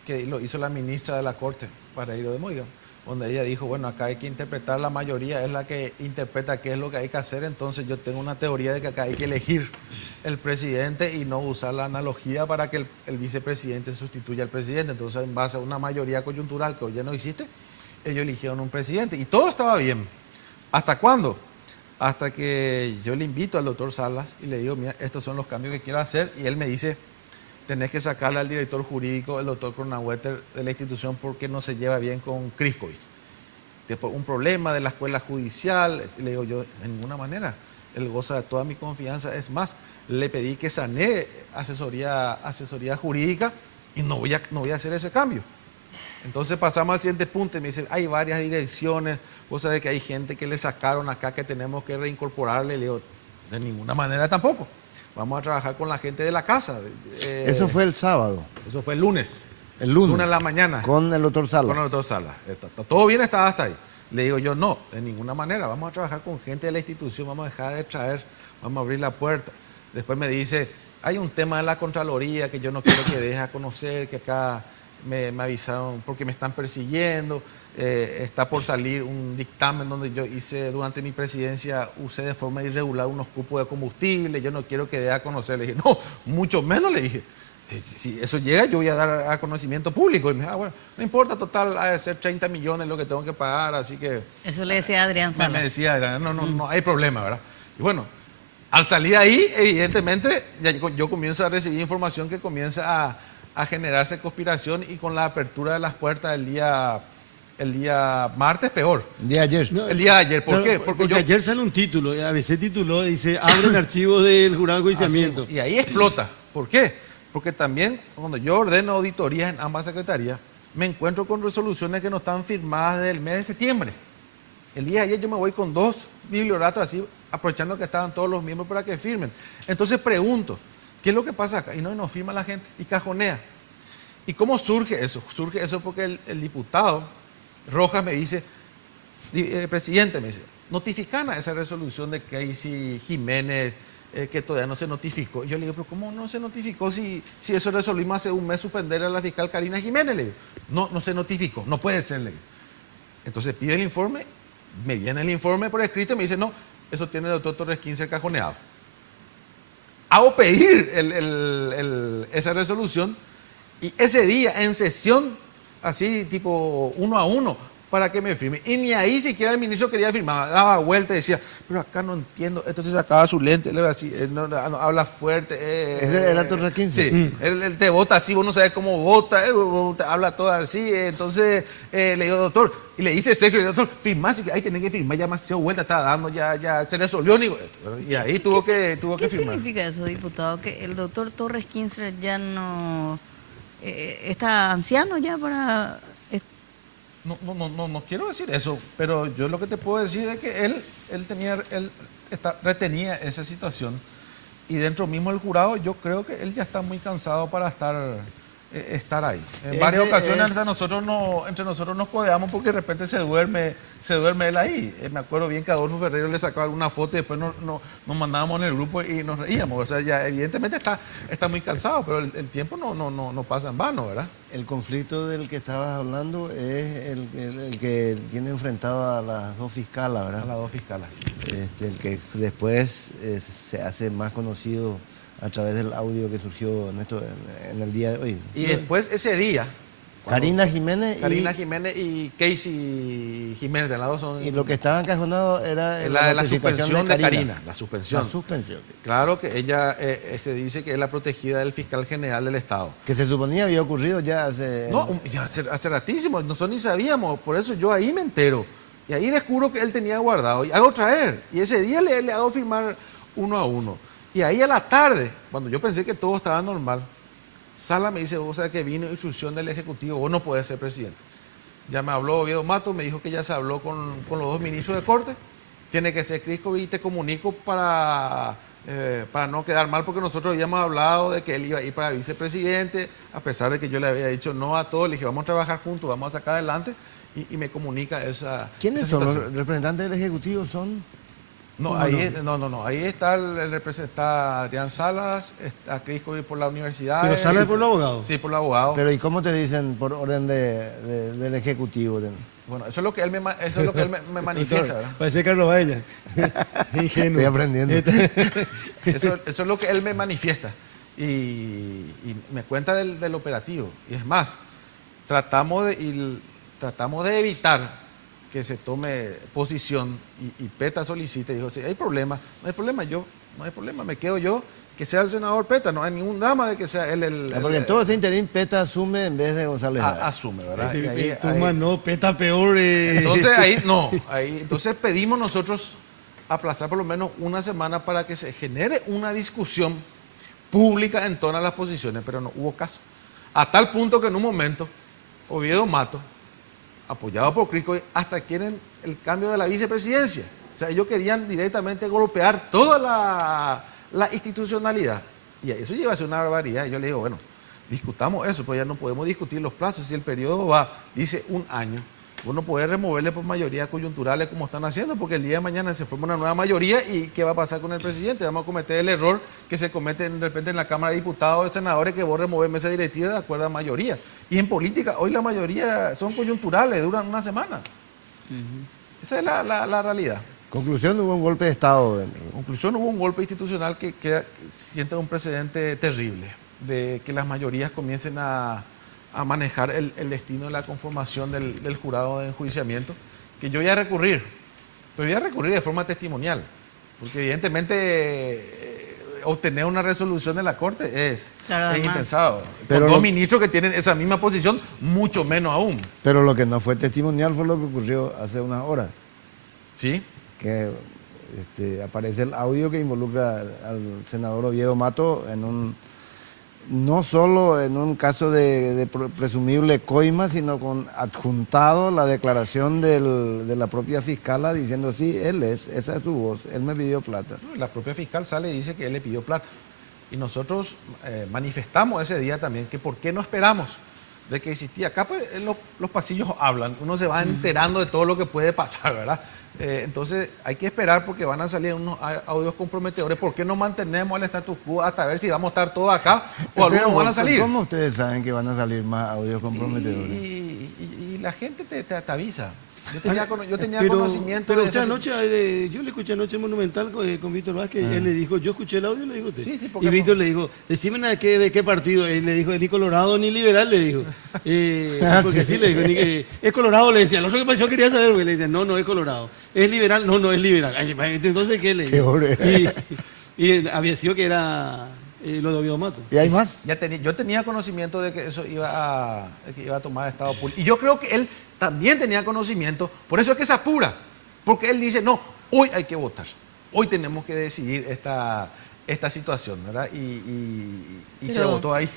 que lo hizo la ministra de la Corte, Vareiro de Moiga, donde ella dijo, bueno, acá hay que interpretar, la mayoría es la que interpreta qué es lo que hay que hacer, entonces yo tengo una teoría de que acá hay que elegir el presidente y no usar la analogía para que el vicepresidente sustituya al presidente. Entonces, en base a una mayoría coyuntural que hoy ya no existe, ellos eligieron un presidente y todo estaba bien. ¿Hasta cuándo? Hasta que yo le invito al doctor Salas y le digo, mira, estos son los cambios que quiero hacer, y él me dice, tenés que sacarle al director jurídico, el doctor Cronaueter, de la institución porque no se lleva bien con Criscovic. Después, un problema de la escuela judicial. Le digo yo, de ninguna manera, él goza de toda mi confianza. Es más, le pedí que sanee asesoría jurídica y no voy a hacer ese cambio. Entonces pasamos al siguiente punto y me dice, hay varias direcciones, vos sabés que hay gente que le sacaron acá que tenemos que reincorporarle. Le digo, de ninguna manera tampoco. Vamos a trabajar con la gente de la casa. Eso fue el sábado. Eso fue el lunes. El lunes. Lunes a la mañana. Con el doctor Salas. Con el doctor Salas. Todo bien estaba hasta ahí. Le digo yo, no, de ninguna manera. Vamos a trabajar con gente de la institución, vamos a dejar de traer, vamos a abrir la puerta. Después me dice, hay un tema de la Contraloría que yo no quiero que deje a conocer, que acá me avisaron porque me están persiguiendo. Está por salir un dictamen donde yo hice durante mi presidencia, usé de forma irregular unos cupos de combustible, yo no quiero que dé a conocer. Le dije, no, mucho menos, le dije. Si eso llega, yo voy a dar a conocimiento público. Y me dijo, bueno, no importa, total, ha de ser 30 millones lo que tengo que pagar, así que... Eso le decía Adrián Salas. Me decía Adrián, no hay problema, ¿verdad? Y bueno, al salir de ahí, evidentemente, yo comienzo a recibir información que comienza a generarse conspiración, y con la apertura de las puertas el día martes, peor. El día de ayer. No, el día de ayer. ¿Por qué? Porque ayer sale un título, ABC tituló, dice, abren archivos del jurado de enjuiciamiento. Y ahí explota. ¿Por qué? Porque también cuando yo ordeno auditorías en ambas secretarías, me encuentro con resoluciones que no están firmadas desde el mes de septiembre. El día de ayer yo me voy con 2 biblioratos así, aprovechando que estaban todos los miembros para que firmen. Entonces pregunto, ¿qué es lo que pasa acá? Y no firma la gente, y cajonea. ¿Y cómo surge eso? Surge eso porque el diputado Rojas me dice, presidente, me dice, notifican a esa resolución de Casey Jiménez, que todavía no se notificó. Yo le digo, pero ¿cómo no se notificó si eso resolvimos hace un mes suspender a la fiscal Karina Jiménez? Le digo, no se notificó, no puede ser, le digo. Entonces pide el informe, me viene el informe por escrito y me dice, no, eso tiene el doctor Torres 15 cajoneado. Hago pedir esa resolución y ese día en sesión, así tipo 1 a 1, para que me firme. Y ni ahí siquiera el ministro quería firmar, daba vuelta y decía, pero acá no entiendo. Entonces sacaba su lente, le así, no, habla fuerte. ¿Ese era Torres 15? Sí, él te vota así, vos no sabes cómo vota, habla todo así. Entonces le digo, doctor, y le dice Sergio, doctor, firmá, si ahí tenés que firmar, ya demasiado vuelta está dando, ya se resolvió. Y ahí tuvo que firmar. ¿Qué significa eso, diputado? Que el doctor Torres 15 ya no está anciano ya para... No quiero decir eso, pero yo lo que te puedo decir es que él retenía esa situación y dentro mismo del jurado yo creo que él ya está muy cansado para estar ahí. En varias ocasiones entre nosotros nos codeamos porque de repente se duerme él ahí. Me acuerdo bien que Adolfo Ferreiro le sacaba alguna foto y después nos mandábamos en el grupo y nos reíamos. O sea, ya evidentemente está muy cansado, pero el tiempo no pasa en vano, ¿verdad? El conflicto del que estabas hablando es el que tiene enfrentado a las dos fiscalas, ¿verdad? A las dos fiscalas. El que después se hace más conocido a través del audio que surgió en el día de hoy. Y después ese día... Karina Jiménez y Casey Jiménez, de las dos son... Y lo que estaba encajonado era la suspensión de Karina. La suspensión. La suspensión. Claro que ella se dice que es la protegida del fiscal general del Estado. Que se suponía había ocurrido ya hace... No, ya hace ratísimo, nosotros ni sabíamos, por eso yo ahí me entero. Y ahí descubro que él tenía guardado. Y hago traer. Y ese día le hago firmar 1 a 1. Y ahí a la tarde, cuando yo pensé que todo estaba normal, Sala me dice, vos sabés que vino instrucción del Ejecutivo, vos no podés ser presidente. Ya me habló Oviedo Mato, me dijo que ya se habló con los dos ministros de Corte, tiene que ser Crisco y te comunico para no quedar mal, porque nosotros habíamos hablado de que él iba a ir para vicepresidente, a pesar de que yo le había dicho no a todo, le dije, vamos a trabajar juntos, vamos a sacar adelante, y me comunica esa... ¿Quiénes esa son situación. los representantes del Ejecutivo? ¿Son...? No, ahí está el representante Adrián Salas, está Crisco por la universidad. ¿Pero Salas por el abogado? Sí, por el abogado. Pero ¿y cómo te dicen por orden del Ejecutivo? Bueno, eso es lo que él me manifiesta, ¿verdad? Parece Carlos Baella. Ingenuo. Estoy aprendiendo. Eso es lo que él me manifiesta. Y me cuenta del operativo. Y es más, tratamos de evitar que se tome posición y Peta solicita y dijo, si hay problema, no hay problema, me quedo yo, que sea el senador Peta, no hay ningún drama de que sea él porque en todo ese interín Peta asume en vez de González. Asume, ¿verdad? No, Peta peor. Entonces entonces pedimos nosotros aplazar por lo menos una semana para que se genere una discusión pública en torno a las posiciones, pero no hubo caso. A tal punto que en un momento Oviedo Mato, apoyado por Crisco, hasta quieren el cambio de la vicepresidencia. O sea, ellos querían directamente golpear toda la institucionalidad. Y eso lleva a ser una barbaridad. Y yo le digo, bueno, discutamos eso, pues ya no podemos discutir los plazos. Si el periodo dice 1 año, vos no podés removerle por mayoría coyunturales como están haciendo, porque el día de mañana se forma una nueva mayoría y ¿qué va a pasar con el presidente? Vamos a cometer el error que se comete de repente en la Cámara de Diputados de Senadores, que vos removés mesa directiva de acuerdo a mayoría. Y en política, hoy la mayoría son coyunturales, duran una semana. Esa es la realidad. Conclusión, hubo un golpe de Estado. Conclusión, hubo un golpe institucional que sienta un precedente terrible, de que las mayorías comiencen a manejar el destino de la conformación del jurado de enjuiciamiento, que yo voy a recurrir, pero voy a recurrir de forma testimonial, porque evidentemente obtener una resolución de la Corte es impensado. Pero con dos ministros que tienen esa misma posición, mucho menos aún. Pero lo que no fue testimonial fue lo que ocurrió hace unas horas. Sí. Que aparece el audio que involucra al senador Oviedo Mato no solo en un caso de presumible coima, sino con adjuntado la declaración de la propia fiscala diciendo, sí, esa es su voz, él me pidió plata. La propia fiscal sale y dice que él le pidió plata. Y nosotros manifestamos ese día también que por qué no esperamos de que existía. Acá pues, los pasillos hablan, uno se va enterando de todo lo que puede pasar, ¿verdad? Entonces hay que esperar porque van a salir unos audios comprometedores. ¿Por qué no mantenemos el status quo hasta ver si vamos a estar todos acá o algunos van a salir? ¿Cómo ustedes saben que van a salir más audios comprometedores? Y la gente te avisa. Yo tenía Pero conocimiento de eso. anoche, yo le escuché anoche en Monumental con Víctor Vázquez, él le dijo, yo escuché el audio y le dijo usted. Sí, y Víctor le dijo, decime de qué partido. Él le dijo, ni colorado ni liberal, le dijo. Porque sí le dijo, es colorado, le decía. Lo otro que pasó quería saber, porque le decía, no es colorado. ¿Es liberal? No es liberal. Ay, entonces, ¿qué le dijo? Y había sido que era lo de Oviedo Mato. ¿Y hay más? Yo tenía conocimiento de que eso iba a tomar estado público. Y yo creo que él también tenía conocimiento, por eso es que se apura. Porque él dice, no, hoy hay que votar. Hoy tenemos que decidir esta situación, ¿verdad? Y se votó ahí.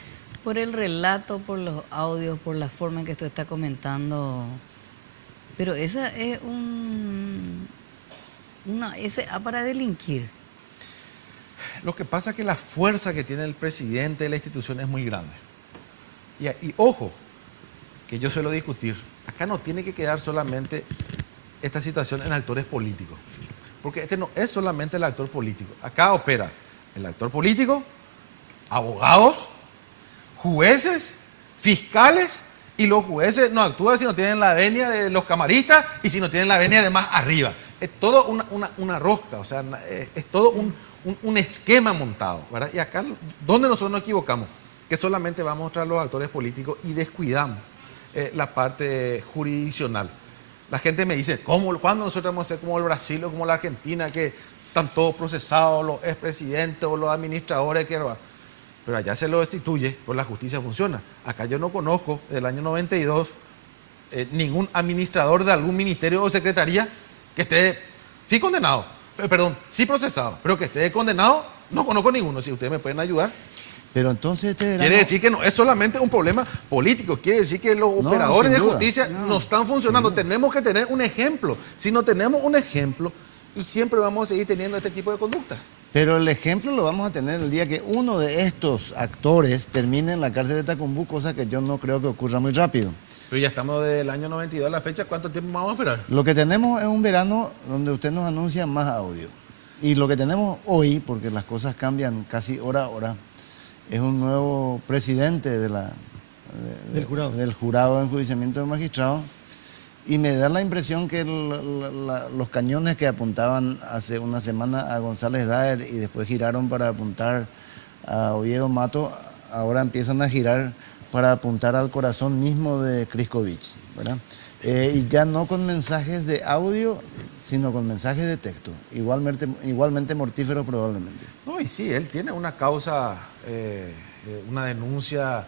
Por el relato, por los audios, por la forma en que esto está comentando. Pero esa es ese para delinquir. Lo que pasa es que la fuerza que tiene el presidente de la institución es muy grande. Y ojo, que yo suelo discutir, acá no tiene que quedar solamente esta situación en actores políticos. Porque este no es solamente el actor político. Acá opera el actor político, abogados, jueces, fiscales, y los jueces no actúan si no tienen la venia de los camaristas y si no tienen la venia de más arriba. Es todo una rosca, o sea, es todo un esquema montado, ¿verdad? Y acá, ¿dónde nosotros nos equivocamos? Que solamente vamos a mostrar los actores políticos y descuidamos la parte jurisdiccional. La gente me dice, ¿cuándo nosotros vamos a ser como el Brasil o como la Argentina, que están todos procesados, los expresidentes o los administradores? Pero allá se lo destituye, pues la justicia funciona. Acá yo no conozco, del año 92, ningún administrador de algún ministerio o secretaría que esté, sí condenado, sí procesado, pero que esté condenado, no conozco ninguno. Si ustedes me pueden ayudar. Pero entonces quiere decir que no es solamente un problema político, quiere decir que los operadores de justicia no están funcionando. Tenemos que tener un ejemplo. Si no tenemos un ejemplo, y siempre vamos a seguir teniendo este tipo de conducta. Pero el ejemplo lo vamos a tener el día que uno de estos actores termine en la cárcel de Tacumbú, cosa que yo no creo que ocurra muy rápido. Pero ya estamos desde el año 92 a la fecha, ¿cuánto tiempo vamos a esperar? Lo que tenemos es un verano donde usted nos anuncia más audio. Y lo que tenemos hoy, porque las cosas cambian casi hora a hora, es un nuevo presidente del jurado de enjuiciamiento de magistrados. Y me da la impresión que los cañones que apuntaban hace una semana a González Daer y después giraron para apuntar a Oviedo Mato, ahora empiezan a girar para apuntar al corazón mismo de Kriskovich, ¿verdad? Y ya no con mensajes de audio, sino con mensajes de texto, igualmente mortíferos probablemente. No, y sí, él tiene una causa, una denuncia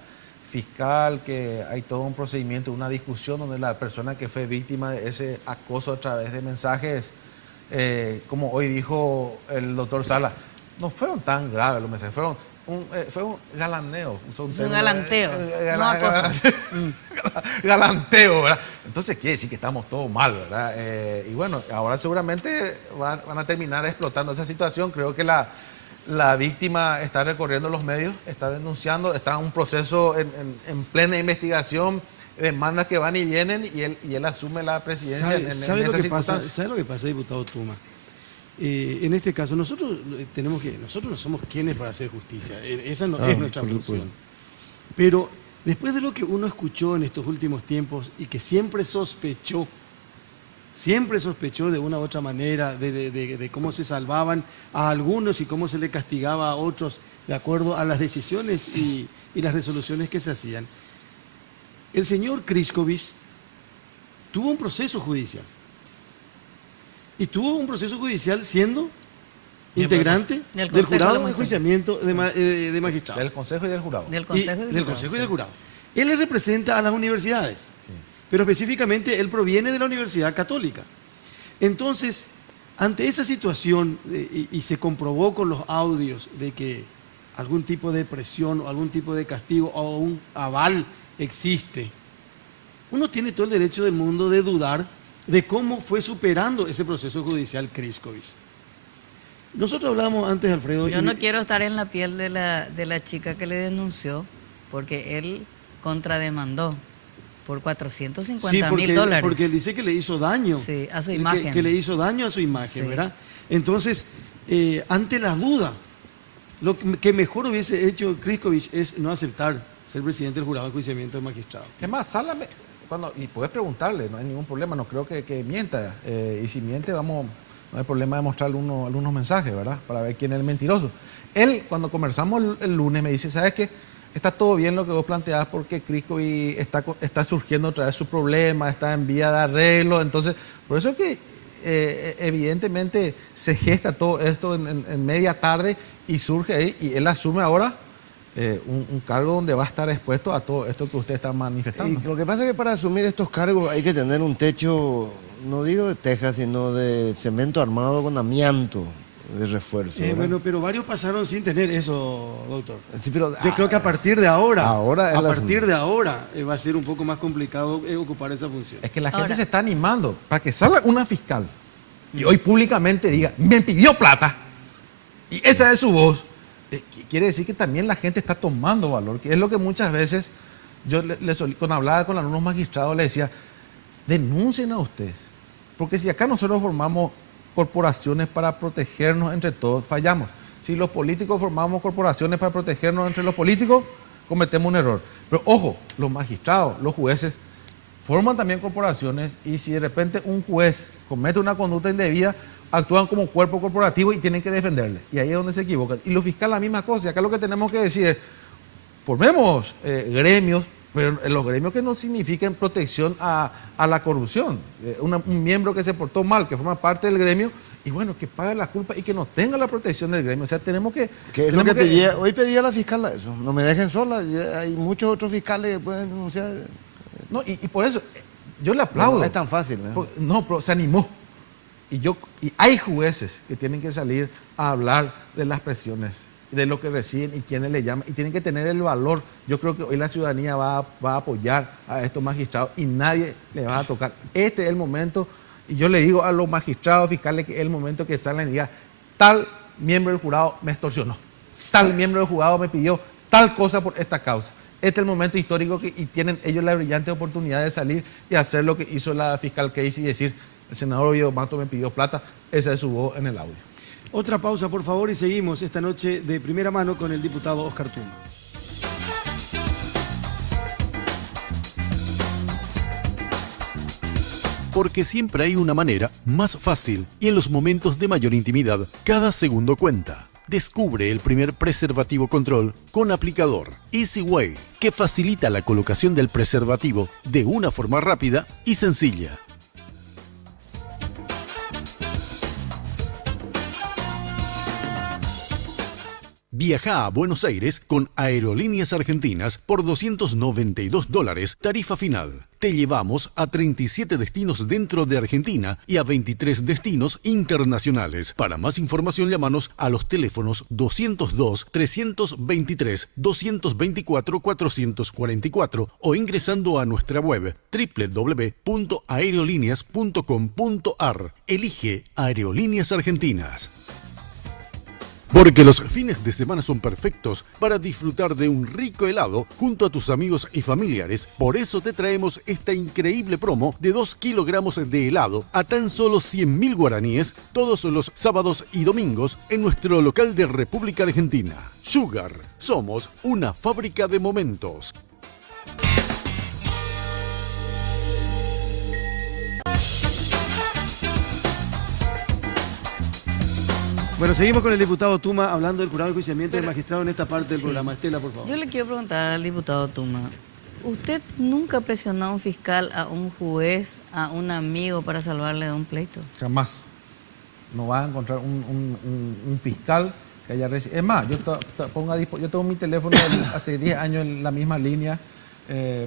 fiscal, que hay todo un procedimiento, una discusión donde la persona que fue víctima de ese acoso a través de mensajes, como hoy dijo el doctor Sala, no fueron tan graves los mensajes, fue un galaneo. Un galanteo, no acoso. Galanteo, ¿verdad? Entonces quiere decir que estamos todos mal, ¿verdad? Y bueno, ahora seguramente van a terminar explotando esa situación. Creo que la víctima está recorriendo los medios, está denunciando, está en un proceso en plena investigación, demandas que van y vienen, y él asume la presidencia en esa circunstancia. ¿Sabe lo que pasa, diputado Tuma? En este caso, nosotros no somos quienes para hacer justicia, esa no es nuestra función. Pero después de lo que uno escuchó en estos últimos tiempos y que siempre sospechó de una u otra manera de cómo se salvaban a algunos y cómo se le castigaba a otros de acuerdo a las decisiones y las resoluciones que se hacían. El señor Kriskovich tuvo un proceso judicial. Y tuvo un proceso judicial siendo integrante del jurado de enjuiciamiento de magistrados. Del Consejo y del Jurado. Del Consejo y del Jurado. Él le representa a las universidades. Sí. Pero específicamente él proviene de la Universidad Católica. Entonces, ante esa situación, y se comprobó con los audios de que algún tipo de presión o algún tipo de castigo o un aval existe, uno tiene todo el derecho del mundo de dudar de cómo fue superando ese proceso judicial Kriskovich. Nosotros hablamos antes, Alfredo... Yo no quiero estar en la piel de la chica que le denunció, porque él contrademandó por Sí, $450,000. porque él dice que le hizo daño. Sí, a su Que- imagen. Que le hizo daño a su imagen, Sí. ¿verdad? Entonces, ante la duda, lo que mejor hubiese hecho Kriskovich es no aceptar ser presidente del jurado de enjuiciamiento de magistrados. Es más, y puedes preguntarle, no hay ningún problema, no creo que mienta. Y si miente, no hay problema de mostrarle algunos mensajes, ¿verdad? Para ver quién es el mentiroso. Él, cuando conversamos el lunes, me dice, ¿sabes qué? Está todo bien lo que vos planteás porque Kriskovich está surgiendo otra vez su problema, está en vía de arreglo. Entonces, por eso es que evidentemente se gesta todo esto en media tarde y surge ahí, y él asume ahora un cargo donde va a estar expuesto a todo esto que usted está manifestando. Y lo que pasa es que para asumir estos cargos hay que tener un techo, no digo de teja, sino de cemento armado con amianto de refuerzo. ¿verdad? Bueno, pero varios pasaron sin tener eso, doctor. Sí, pero, Yo creo que a partir de ahora, ahora es a la- partir de ahora va a ser un poco más complicado ocupar esa función. Es que la gente Ahora- se está animando para que salga una fiscal y hoy públicamente diga, me pidió plata y esa es su voz. Quiere decir que también la gente está tomando valor, que es lo que muchas veces yo cuando hablaba con algunos magistrados le decía, denuncien a ustedes, porque si acá nosotros formamos corporaciones para protegernos entre todos, fallamos. Si los políticos formamos corporaciones para protegernos entre los políticos, cometemos un error. Pero ojo, los magistrados, los jueces, forman también corporaciones y si de repente un juez comete una conducta indebida, actúan como cuerpo corporativo y tienen que defenderle. Y ahí es donde se equivocan. Y los fiscales la misma cosa. Y acá lo que tenemos que decir es, formemos gremios, pero los gremios que no signifiquen protección a la corrupción. Un miembro que se portó mal, que forma parte del gremio, y bueno, que pague la culpa y que no tenga la protección del gremio. O sea, tenemos que... ¿Qué es lo tenemos que pedía? Hoy pedía la fiscal eso. No me dejen sola. Hay muchos otros fiscales que pueden denunciar. No, y por eso, yo le aplaudo. No es tan fácil, ¿eh? No, pero se animó. Y hay jueces que tienen que salir a hablar de las presiones, de lo que reciben y quiénes le llaman, y tienen que tener el valor. Yo creo que hoy la ciudadanía va a apoyar a estos magistrados y nadie le va a tocar. Este es el momento, y yo le digo a los magistrados fiscales que es el momento que salgan y digan, tal miembro del jurado me extorsionó, tal miembro del jurado me pidió tal cosa por esta causa. Este es el momento histórico y tienen ellos la brillante oportunidad de salir y hacer lo que hizo la fiscal Casey y decir, el senador Oviedo Mato me pidió plata, esa es su voz en el audio. Otra pausa, por favor, y seguimos esta noche de primera mano con el diputado Oscar Tuma. Porque siempre hay una manera más fácil y en los momentos de mayor intimidad, cada segundo cuenta. Descubre el primer preservativo control con aplicador Easy Way, que facilita la colocación del preservativo de una forma rápida y sencilla. Viaja a Buenos Aires con Aerolíneas Argentinas por $292, tarifa final. Te llevamos a 37 destinos dentro de Argentina y a 23 destinos internacionales. Para más información, llámanos a los teléfonos 202-323-224-444 o ingresando a nuestra web www.aerolíneas.com.ar. Elige Aerolíneas Argentinas. Porque los fines de semana son perfectos para disfrutar de un rico helado junto a tus amigos y familiares. Por eso te traemos esta increíble promo de 2 kilogramos de helado a tan solo 100.000 guaraníes todos los sábados y domingos en nuestro local de República Argentina. Sugar, somos una fábrica de momentos. Bueno, seguimos con el diputado Tuma hablando del jurado de enjuiciamiento del magistrado en esta parte del Sí. programa. Estela, por favor. Yo le quiero preguntar al diputado Tuma, ¿usted nunca presionó a un fiscal, a un juez, a un amigo para salvarle de un pleito? Jamás. No vas a encontrar un fiscal que haya recibido. Es más, yo tengo mi teléfono hace 10 años en la misma línea.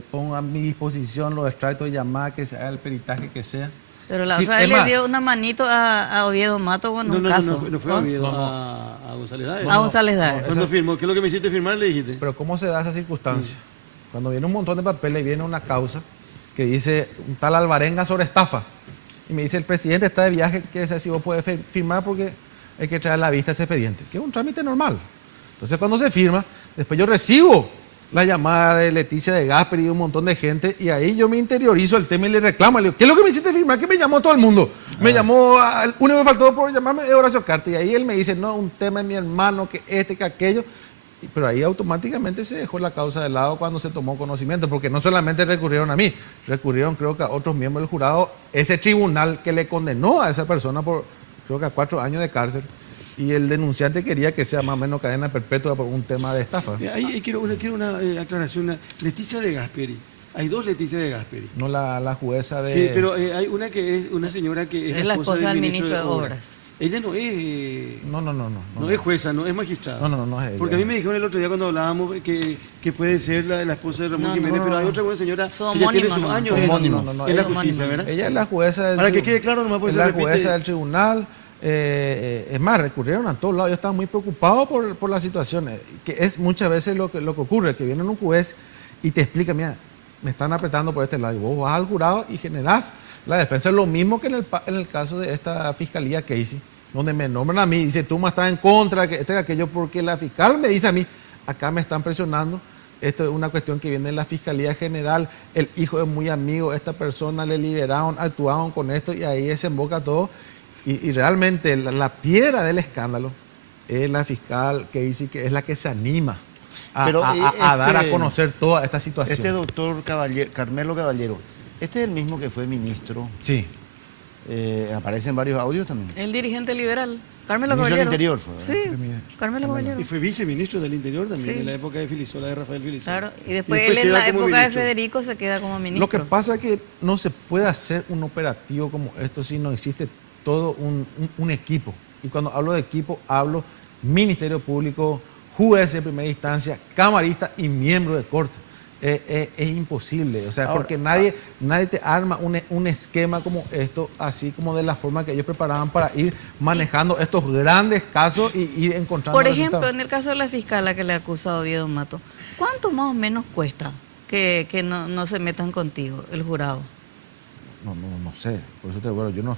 Pongo a mi disposición los extractos de llamada, que sea el peritaje que sea. Pero la Sí, otra vez es le más, dio una manito a Oviedo Mato en un caso. No fue a Oviedo, a González Dávila. A González Dávila. Cuando firmó, ¿qué es lo que me hiciste firmar? Le dijiste. Pero ¿cómo se da esa circunstancia? Cuando viene un montón de papeles y viene una causa que dice un tal Alvarenga sobre estafa. Y me dice, el presidente está de viaje, que si vos puedes firmar porque hay que traer a la vista este expediente, que es un trámite normal. Entonces cuando se firma, después yo recibo la llamada de Leticia de Gasperi y un montón de gente, y ahí yo me interiorizo el tema y le reclamo, le digo, ¿qué es lo que me hiciste firmar? Que me llamó todo el mundo. Me llamó, el único que faltó por llamarme es Horacio Cartes, y ahí él me dice, no, un tema de mi hermano, que que aquello. Pero ahí automáticamente se dejó la causa de lado cuando se tomó conocimiento, porque no solamente recurrieron a mí, recurrieron creo que a otros miembros del jurado, ese tribunal que le condenó a esa persona por creo que a 4 años de cárcel, y el denunciante quería que sea más o menos cadena perpetua por un tema de estafa. Ahí quiero una aclaración. Leticia de Gasperi. Hay 2 Leticia de Gasperi. No la jueza de... Sí, pero hay una que es una señora que es la esposa del ministro de Obras. Ella no es... No es jueza, no es magistrada. No es ella. Porque a mí me dijeron el otro día cuando hablábamos que puede ser la esposa de Ramón Jiménez, pero hay otra buena señora que ya tiene sus años en la justicia, ¿verdad? Ella es la jueza del... Para que quede claro, nomás puede ser la jueza del tribunal. Es más, recurrieron a todos lados. Yo estaba muy preocupado por la situación, que es muchas veces lo que ocurre, que viene un juez y te explica, mira, me están apretando por este lado, y vos vas al jurado y generás la defensa. Es lo mismo que en el caso de esta fiscalía Casey, donde me nombran a mí y dice, tú me estás en contra, que aquello, porque la fiscal me dice a mí, acá me están presionando. Esto es una cuestión que viene de la Fiscalía General, el hijo es muy amigo, esta persona le liberaron, actuaron con esto, y ahí desemboca todo. Y realmente la piedra del escándalo es la fiscal Casey, que es la que se anima a dar a conocer toda esta situación. Este doctor Carmelo Caballero, este es el mismo que fue ministro. Sí. Aparece en varios audios también. El dirigente liberal, Carmelo Ministro Caballero. del Interior fue, ¿verdad? Sí, Carmelo Caballero. Y fue viceministro del Interior también, Sí. en la época de Filisola, de Rafael Filisola. Claro, y después él en queda la como época de ministro. Federico se queda como ministro. Lo que pasa es que no se puede hacer un operativo como esto si no existe todo un equipo. Y cuando hablo de equipo, hablo Ministerio Público, juez de primera instancia, camarista y miembro de corte. Es imposible, o sea, Ahora, porque nadie te arma un esquema como esto, así como de la forma que ellos preparaban para ir manejando estos grandes casos y ir encontrando Por ejemplo, resultados. en el caso de la fiscala que le acusa a Oviedo Mato, ¿cuánto más o menos cuesta que no se metan contigo, el jurado? No sé, por eso te digo, yo no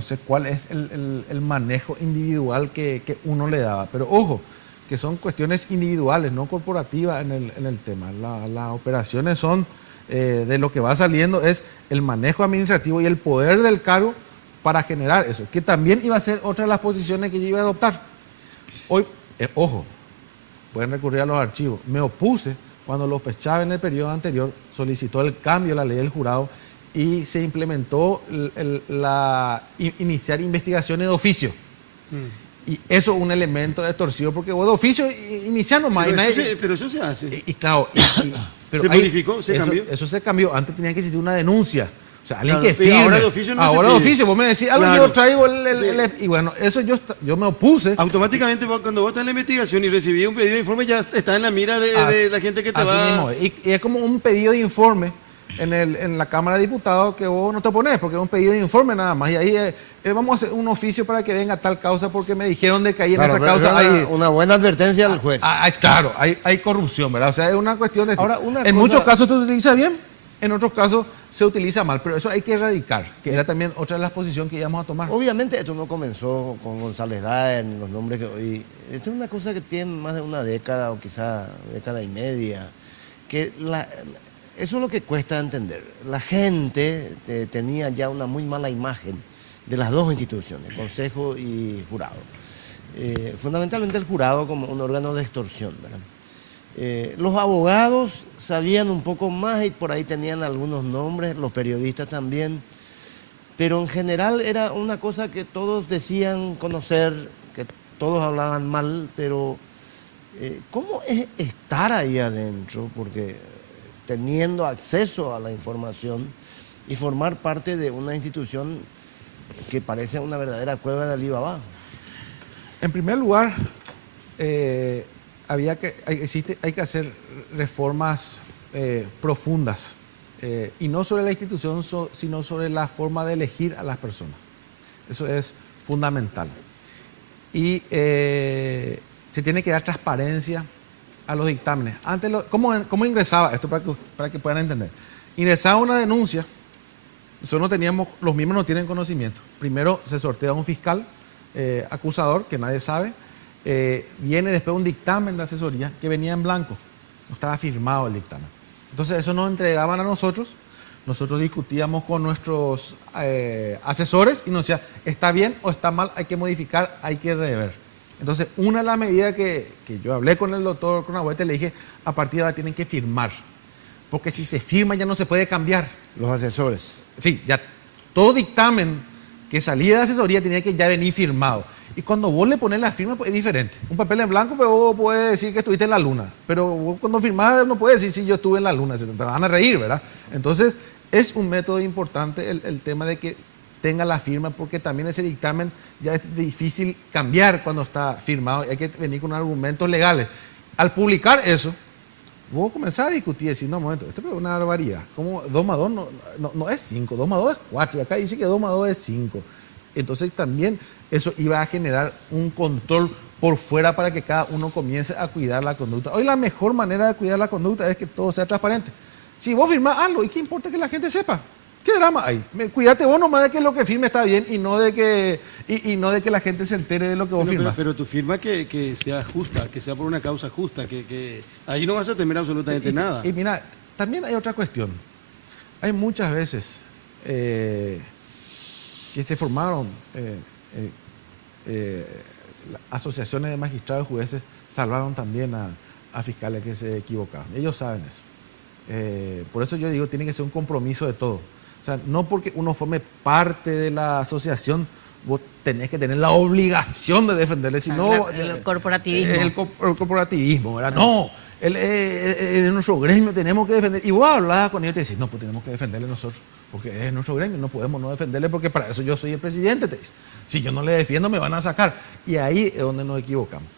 sé cuál es el manejo individual que uno le daba, pero ojo, que son cuestiones individuales, no corporativas en el tema. Las operaciones son, de lo que va saliendo es el manejo administrativo y el poder del cargo para generar eso, que también iba a ser otra de las posiciones que yo iba a adoptar. Hoy, ojo, pueden recurrir a los archivos. Me opuse cuando López Chávez en el periodo anterior solicitó el cambio de la ley del jurado y se implementó iniciar investigaciones de oficio. Y eso es un elemento de extorsión, porque vos de oficio iniciar nomás. Pero eso se hace. Y claro, pero ¿Se modificó? ¿Se cambió? Eso se cambió. Antes tenía que existir una denuncia. O sea, alguien Claro, que firme. ahora de oficio no se Ahora de pide. oficio, vos me decís, algo Claro. yo traigo y bueno, eso yo me opuse. Automáticamente cuando vos estás en la investigación y recibís un pedido de informe ya está en la mira de la gente que te Así va... mismo es. Y es como un pedido de informe en la Cámara de Diputados que vos no te pones, porque es un pedido de informe nada más. Y ahí vamos a hacer un oficio para que venga tal causa, porque me dijeron de que ahí en Claro, esa pero causa es hay... una buena advertencia al juez. Claro, hay corrupción, ¿verdad? O sea, es una cuestión de... Ahora, en muchos casos se utiliza bien, en otros casos se utiliza mal, pero eso hay que erradicar, que era también otra de las posiciones que íbamos a tomar. Obviamente esto no comenzó con González Daer, ni los nombres que hoy... Esto es una cosa que tiene más de una década o quizá década y media, que eso es lo que cuesta entender. La gente tenía ya una muy mala imagen de las dos instituciones, Consejo y Jurado. Fundamentalmente el Jurado como un órgano de extorsión, ¿verdad? Los abogados sabían un poco más y por ahí tenían algunos nombres, los periodistas también, pero en general era una cosa que todos decían conocer, que todos hablaban mal, pero ¿cómo es estar ahí adentro? Porque teniendo acceso a la información y formar parte de una institución que parece una verdadera cueva de Alibaba. En primer lugar, hay que hacer reformas profundas, y no sobre la institución, sino sobre la forma de elegir a las personas. Eso es fundamental. Y se tiene que dar transparencia a los dictámenes. Antes, ¿cómo ingresaba esto para que puedan entender? Ingresaba una denuncia, nosotros no teníamos, los miembros no tienen conocimiento. Primero se sortea un fiscal acusador, que nadie sabe, viene después un dictamen de asesoría que venía en blanco. no estaba firmado el dictamen. Entonces eso nos entregaban a nosotros discutíamos con nuestros asesores y nos decían, está bien o está mal, hay que modificar, hay que rever. Entonces, una de las medidas que yo hablé con el doctor Conahuete, le dije, a partir de ahora tienen que firmar, porque si se firma ya no se puede cambiar. Los asesores. Sí, ya todo dictamen que salía de asesoría tenía que ya venir firmado. Y cuando vos le pones la firma, pues es diferente. Un papel en blanco, pero vos podés decir que estuviste en la luna. Pero vos cuando firmás no puedes decir si yo estuve en la luna, se te van a reír, ¿verdad? Entonces, es un método importante el tema de que tenga la firma, porque también ese dictamen ya es difícil cambiar cuando está firmado. Hay que venir con argumentos legales. Al publicar eso, vos comenzás a discutir y decir, no, un momento, esto es una barbaridad. ¿Cómo 2 más 2 no es 5, 2 más 2 es 4, y acá dice que 2 más 2 es 5. Entonces también eso iba a generar un control por fuera para que cada uno comience a cuidar la conducta. Hoy la mejor manera de cuidar la conducta es que todo sea transparente. Si vos firmás algo, ¿y qué importa que la gente sepa? ¿Qué drama hay? Cuídate vos nomás de que lo que firme está bien y no de que, no de que la gente se entere de lo que vos firmas. Pero tu firma que sea justa, que sea por una causa justa, que ahí no vas a temer absolutamente nada. Y mira, también hay otra cuestión. Hay muchas veces que se formaron asociaciones de magistrados y jueces, salvaron también a fiscales que se equivocaron. Ellos saben eso. Por eso yo digo, tiene que ser un compromiso de todo. O sea, no porque uno forme parte de la asociación, vos tenés que tener la obligación de defenderle, sino el corporativismo. El corporativismo, ¿verdad? No, es nuestro gremio, tenemos que defender. Y vos hablabas con ellos y te decís, no, pues tenemos que defenderle nosotros, porque es nuestro gremio, no podemos no defenderle, porque para eso yo soy el presidente, te dice. Si yo no le defiendo, me van a sacar. Y ahí es donde nos equivocamos.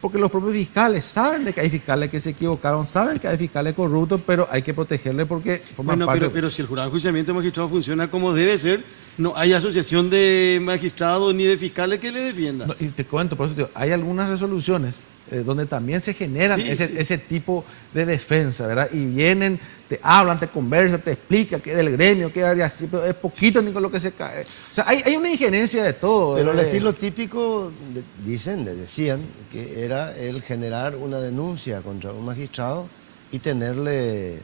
Porque los propios fiscales saben de que hay fiscales que se equivocaron, saben que hay fiscales corruptos, pero hay que protegerle porque forman parte. Pero si el jurado de enjuiciamiento de magistrados funciona como debe ser, no hay asociación de magistrados ni de fiscales que le defienda. No, y te cuento, por eso te digo, hay algunas resoluciones donde también se generan ese tipo de defensa, ¿verdad? Y vienen, te hablan, te conversan, te explican que del gremio, que haría así, pero es poquito ni con lo que se cae. O sea, hay una injerencia de todo. Pero el estilo típico, decían, que era el generar una denuncia contra un magistrado y tenerle...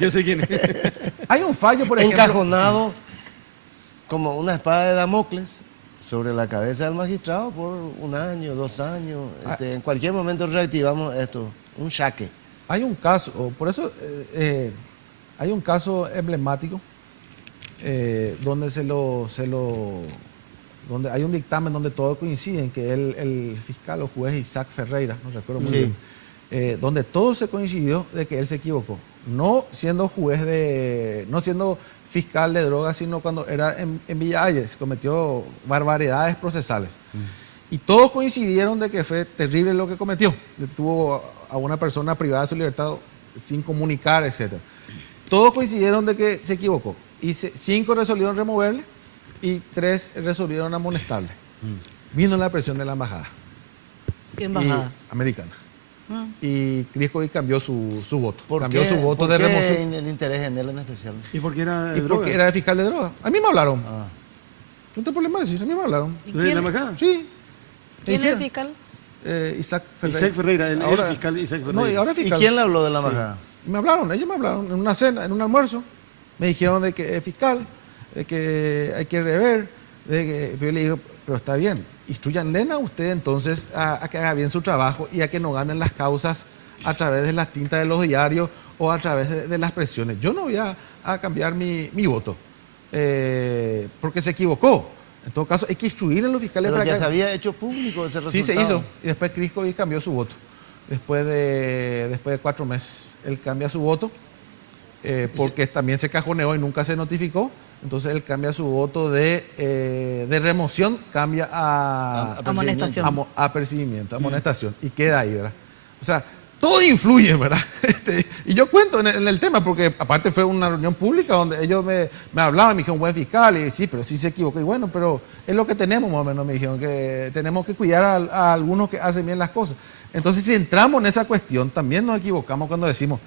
Yo sé quién es. Hay un fallo, por ejemplo... encajonado como una espada de Damocles sobre la cabeza del magistrado por 1 año, 2 años. En cualquier momento reactivamos esto, un jaque. Hay un caso, por eso hay un caso emblemático donde donde hay un dictamen donde todos coinciden, que el fiscal o juez Isaac Ferreira, no recuerdo muy bien, donde todo se coincidió de que él se equivocó. No siendo no siendo fiscal de drogas, sino cuando era en Villa Ayes, cometió barbaridades procesales. Y todos coincidieron de que fue terrible lo que cometió. Tuvo a una persona privada de su libertad sin comunicar, etc. Todos coincidieron de que se equivocó. Y 5 resolvieron removerle y 3 resolvieron amonestarle. Vino la presión de la embajada. ¿Qué embajada? Americana. Y Criscovi cambió su voto. Cambió su voto de remoción. ¿Por qué el interés en él en especial? ¿Y por qué era de Y droga? porque era de fiscal de droga. A mí me hablaron. No tengo problema de decir, a mí me hablaron. ¿Y ¿De la embajada? Sí. ¿Quién es el fiscal? Isaac Ferreira. Isaac Ferreira, el fiscal Isaac Ferreira. No, y ahora es ¿Y fiscal. quién le habló de la embajada? Me hablaron, ellos me hablaron en una cena, en un almuerzo. Me dijeron de que es fiscal, de que hay que rever. Yo le digo, pero está bien, instruyanle a usted entonces a que haga bien su trabajo y a que no ganen las causas a través de las tintas de los diarios o a través de las presiones. Yo no voy a cambiar mi voto porque se equivocó. En todo caso, hay que instruir a los fiscales. Pero para ya que... se había hecho público ese resultado. Sí, se hizo. Y después Criscovi cambió su voto. Después de 4 meses, él cambia su voto porque también se cajoneó y nunca se notificó. Entonces él cambia su voto de remoción, cambia a amonestación. Apercibimiento, amonestación. Y queda ahí, ¿verdad? O sea, todo influye, ¿verdad? Y yo cuento en el tema, porque aparte fue una reunión pública donde ellos me hablaban, me dijeron, buen fiscal, y sí, pero sí se equivocó. Y bueno, pero es lo que tenemos, más o menos, me dijeron, que tenemos que cuidar a algunos que hacen bien las cosas. Entonces, si entramos en esa cuestión, también nos equivocamos cuando decimos,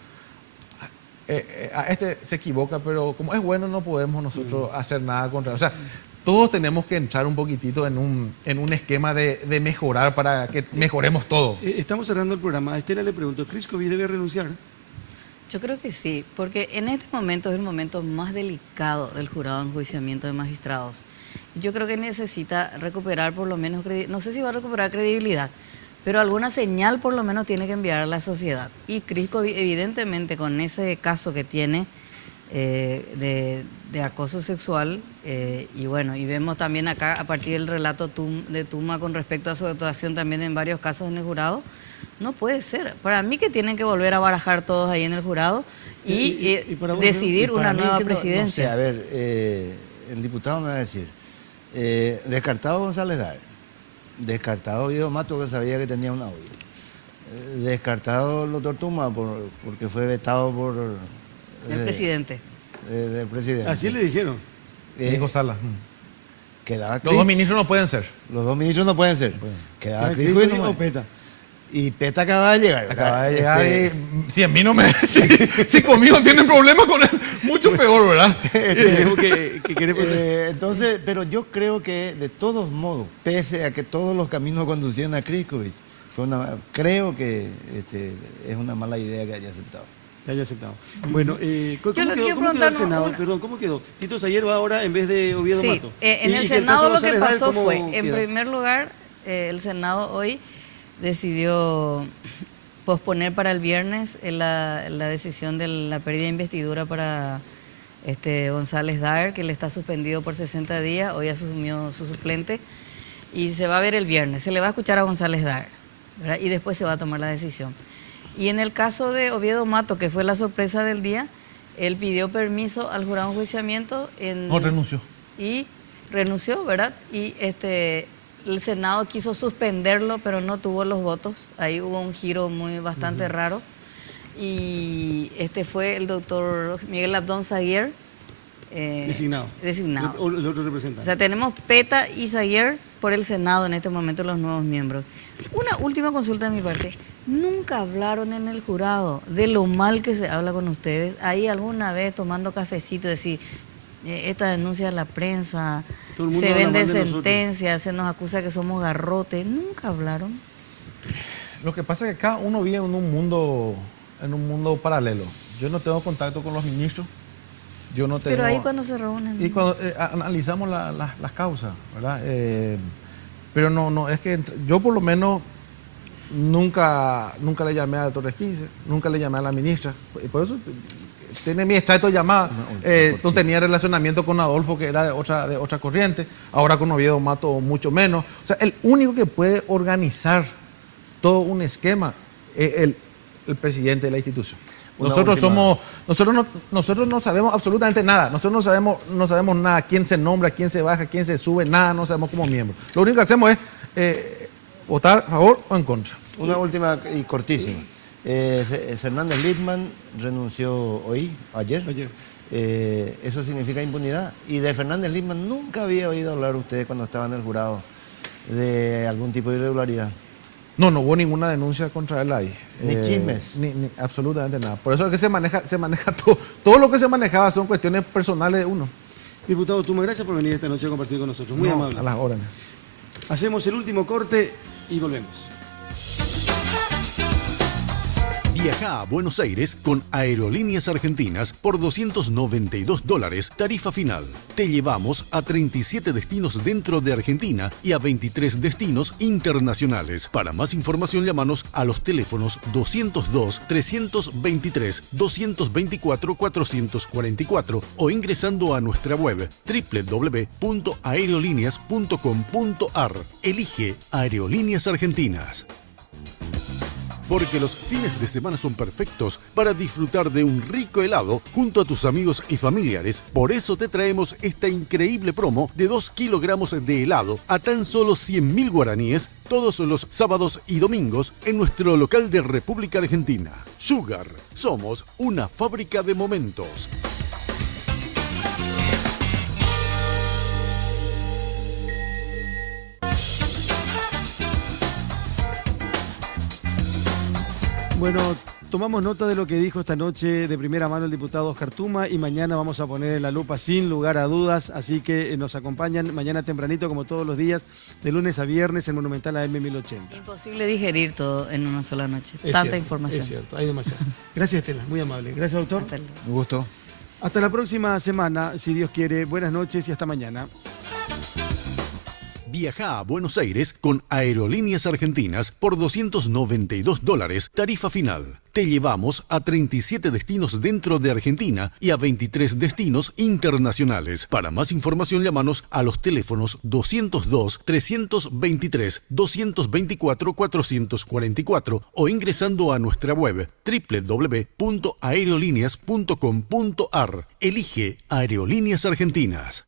a este se equivoca, pero como es bueno, no podemos nosotros hacer nada contra él. O sea, todos tenemos que entrar un poquitito en un esquema de mejorar para que mejoremos todo. Estamos cerrando el programa. A Estela le pregunto, ¿Chris Covid debe renunciar? Yo creo que sí, porque en este momento es el momento más delicado del jurado de enjuiciamiento de magistrados. Yo creo que necesita recuperar por lo menos, no sé si va a recuperar credibilidad, pero alguna señal por lo menos tiene que enviar a la sociedad. Y Crisco, evidentemente, con ese caso que tiene de acoso sexual, y bueno, y vemos también acá, a partir del relato de Tuma con respecto a su actuación también en varios casos en el jurado, no puede ser. Para mí que tienen que volver a barajar todos ahí en el jurado y decidir una nueva presidencia. No sé, a ver, el diputado me va a decir, descartado González Daer, descartado Guido Mato, que sabía que tenía un audio, descartado el doctor Tuma porque fue vetado por... El presidente. Del presidente. Así le dijeron. Dijo Sala. Quedaba Los dos ministros no pueden ser. Los dos ministros no pueden ser. Quedaba Crisco y no Peta. Y Peta acaba de llegar. Acaba de llegar y si a mí no me... Si conmigo tienen problemas con él, mucho peor, ¿verdad? Entonces, pero yo creo que de todos modos, pese a que todos los caminos conducían a Criscovich, creo que es una mala idea que haya aceptado. Que haya aceptado. Bueno, ¿cómo quedó el Senado? Perdón, ¿cómo quedó? Tito Sayer va ahora en vez de Oviedo Mato. En el Senado lo que pasó fue, en primer lugar, el Senado hoy decidió posponer para el viernes la decisión de la pérdida de investidura para González Daer, que le está suspendido por 60 días, hoy asumió su suplente, y se va a ver el viernes, se le va a escuchar a González Daer, ¿verdad? Y después se va a tomar la decisión. Y en el caso de Oviedo Mato, que fue la sorpresa del día, él pidió permiso al jurado de enjuiciamiento. No, renunció. Y renunció, ¿verdad? Y el Senado quiso suspenderlo, pero no tuvo los votos. Ahí hubo un giro bastante raro. Y fue el doctor Miguel Abdón Saguier. Designado. El otro representante. O sea, tenemos Peta y Saguier por el Senado en este momento, los nuevos miembros. Una última consulta de mi parte. Nunca hablaron en el jurado de lo mal que se habla con ustedes. Ahí alguna vez tomando cafecito, decir, esta denuncia de la prensa, se vende sentencias, se nos acusa que somos garrotes. Nunca hablaron. Lo que pasa es que cada uno vive en un mundo paralelo. Yo no tengo contacto con los ministros. Yo no tengo... Pero ahí cuando se reúnen. Y cuando analizamos las causas, ¿verdad? Pero no, es que yo por lo menos nunca le llamé a Torres 15, nunca le llamé a la ministra. Por eso tiene mi extracto de llamada. No tenía relacionamiento con Adolfo, que era de otra corriente. Ahora con Oviedo Mato mucho menos. O sea, el único que puede organizar todo un esquema es el presidente de la institución. Nosotros no sabemos absolutamente nada. Nosotros no sabemos nada, quién se nombra, quién se baja, quién se sube, nada, no sabemos como miembro. Lo único que hacemos es votar a favor o en contra. Una última y cortísima. Fernández Littman renunció ayer. Eso significa impunidad. Y de Fernández Littman nunca había oído hablar usted cuando estaba en el jurado de algún tipo de irregularidad. No hubo ninguna denuncia contra él ahí. Ni chismes. Ni absolutamente nada. Por eso es que se maneja todo. Todo lo que se manejaba son cuestiones personales de uno. Diputado Tuma, gracias por venir esta noche a compartir con nosotros. Muy amable. A las órdenes. Hacemos el último corte y volvemos. Viaja a Buenos Aires con Aerolíneas Argentinas por $292, tarifa final. Te llevamos a 37 destinos dentro de Argentina y a 23 destinos internacionales. Para más información, llámanos a los teléfonos 202-323-224-444 o ingresando a nuestra web www.aerolíneas.com.ar. Elige Aerolíneas Argentinas. Porque los fines de semana son perfectos para disfrutar de un rico helado junto a tus amigos y familiares. Por eso te traemos esta increíble promo de 2 kilogramos de helado a tan solo 100.000 guaraníes todos los sábados y domingos en nuestro local de República Argentina. Sugar, somos una fábrica de momentos. Bueno, tomamos nota de lo que dijo esta noche de primera mano el diputado Oscar Tuma y mañana vamos a poner en la lupa sin lugar a dudas, así que nos acompañan mañana tempranito como todos los días, de lunes a viernes en Monumental AM 1080. Imposible digerir todo en una sola noche, Es tanta cierto, información. Es cierto, hay demasiado. Gracias Estela, muy amable. Gracias doctor. Un gusto. Hasta la próxima semana, si Dios quiere. Buenas noches y hasta mañana. Viaja a Buenos Aires con Aerolíneas Argentinas por $292, tarifa final. Te llevamos a 37 destinos dentro de Argentina y a 23 destinos internacionales. Para más información, llámanos a los teléfonos 202-323-224-444 o ingresando a nuestra web www.aerolíneas.com.ar. Elige Aerolíneas Argentinas.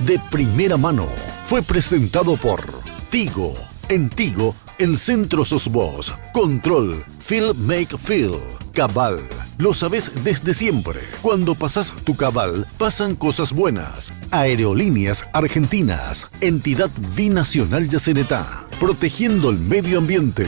De primera mano fue presentado por Tigo. En Tigo, el centro sos vos. Control, Feel Make Feel. Cabal, lo sabés desde siempre. Cuando pasás tu Cabal, pasan cosas buenas. Aerolíneas Argentinas, entidad binacional Yacenetá, protegiendo el medio ambiente.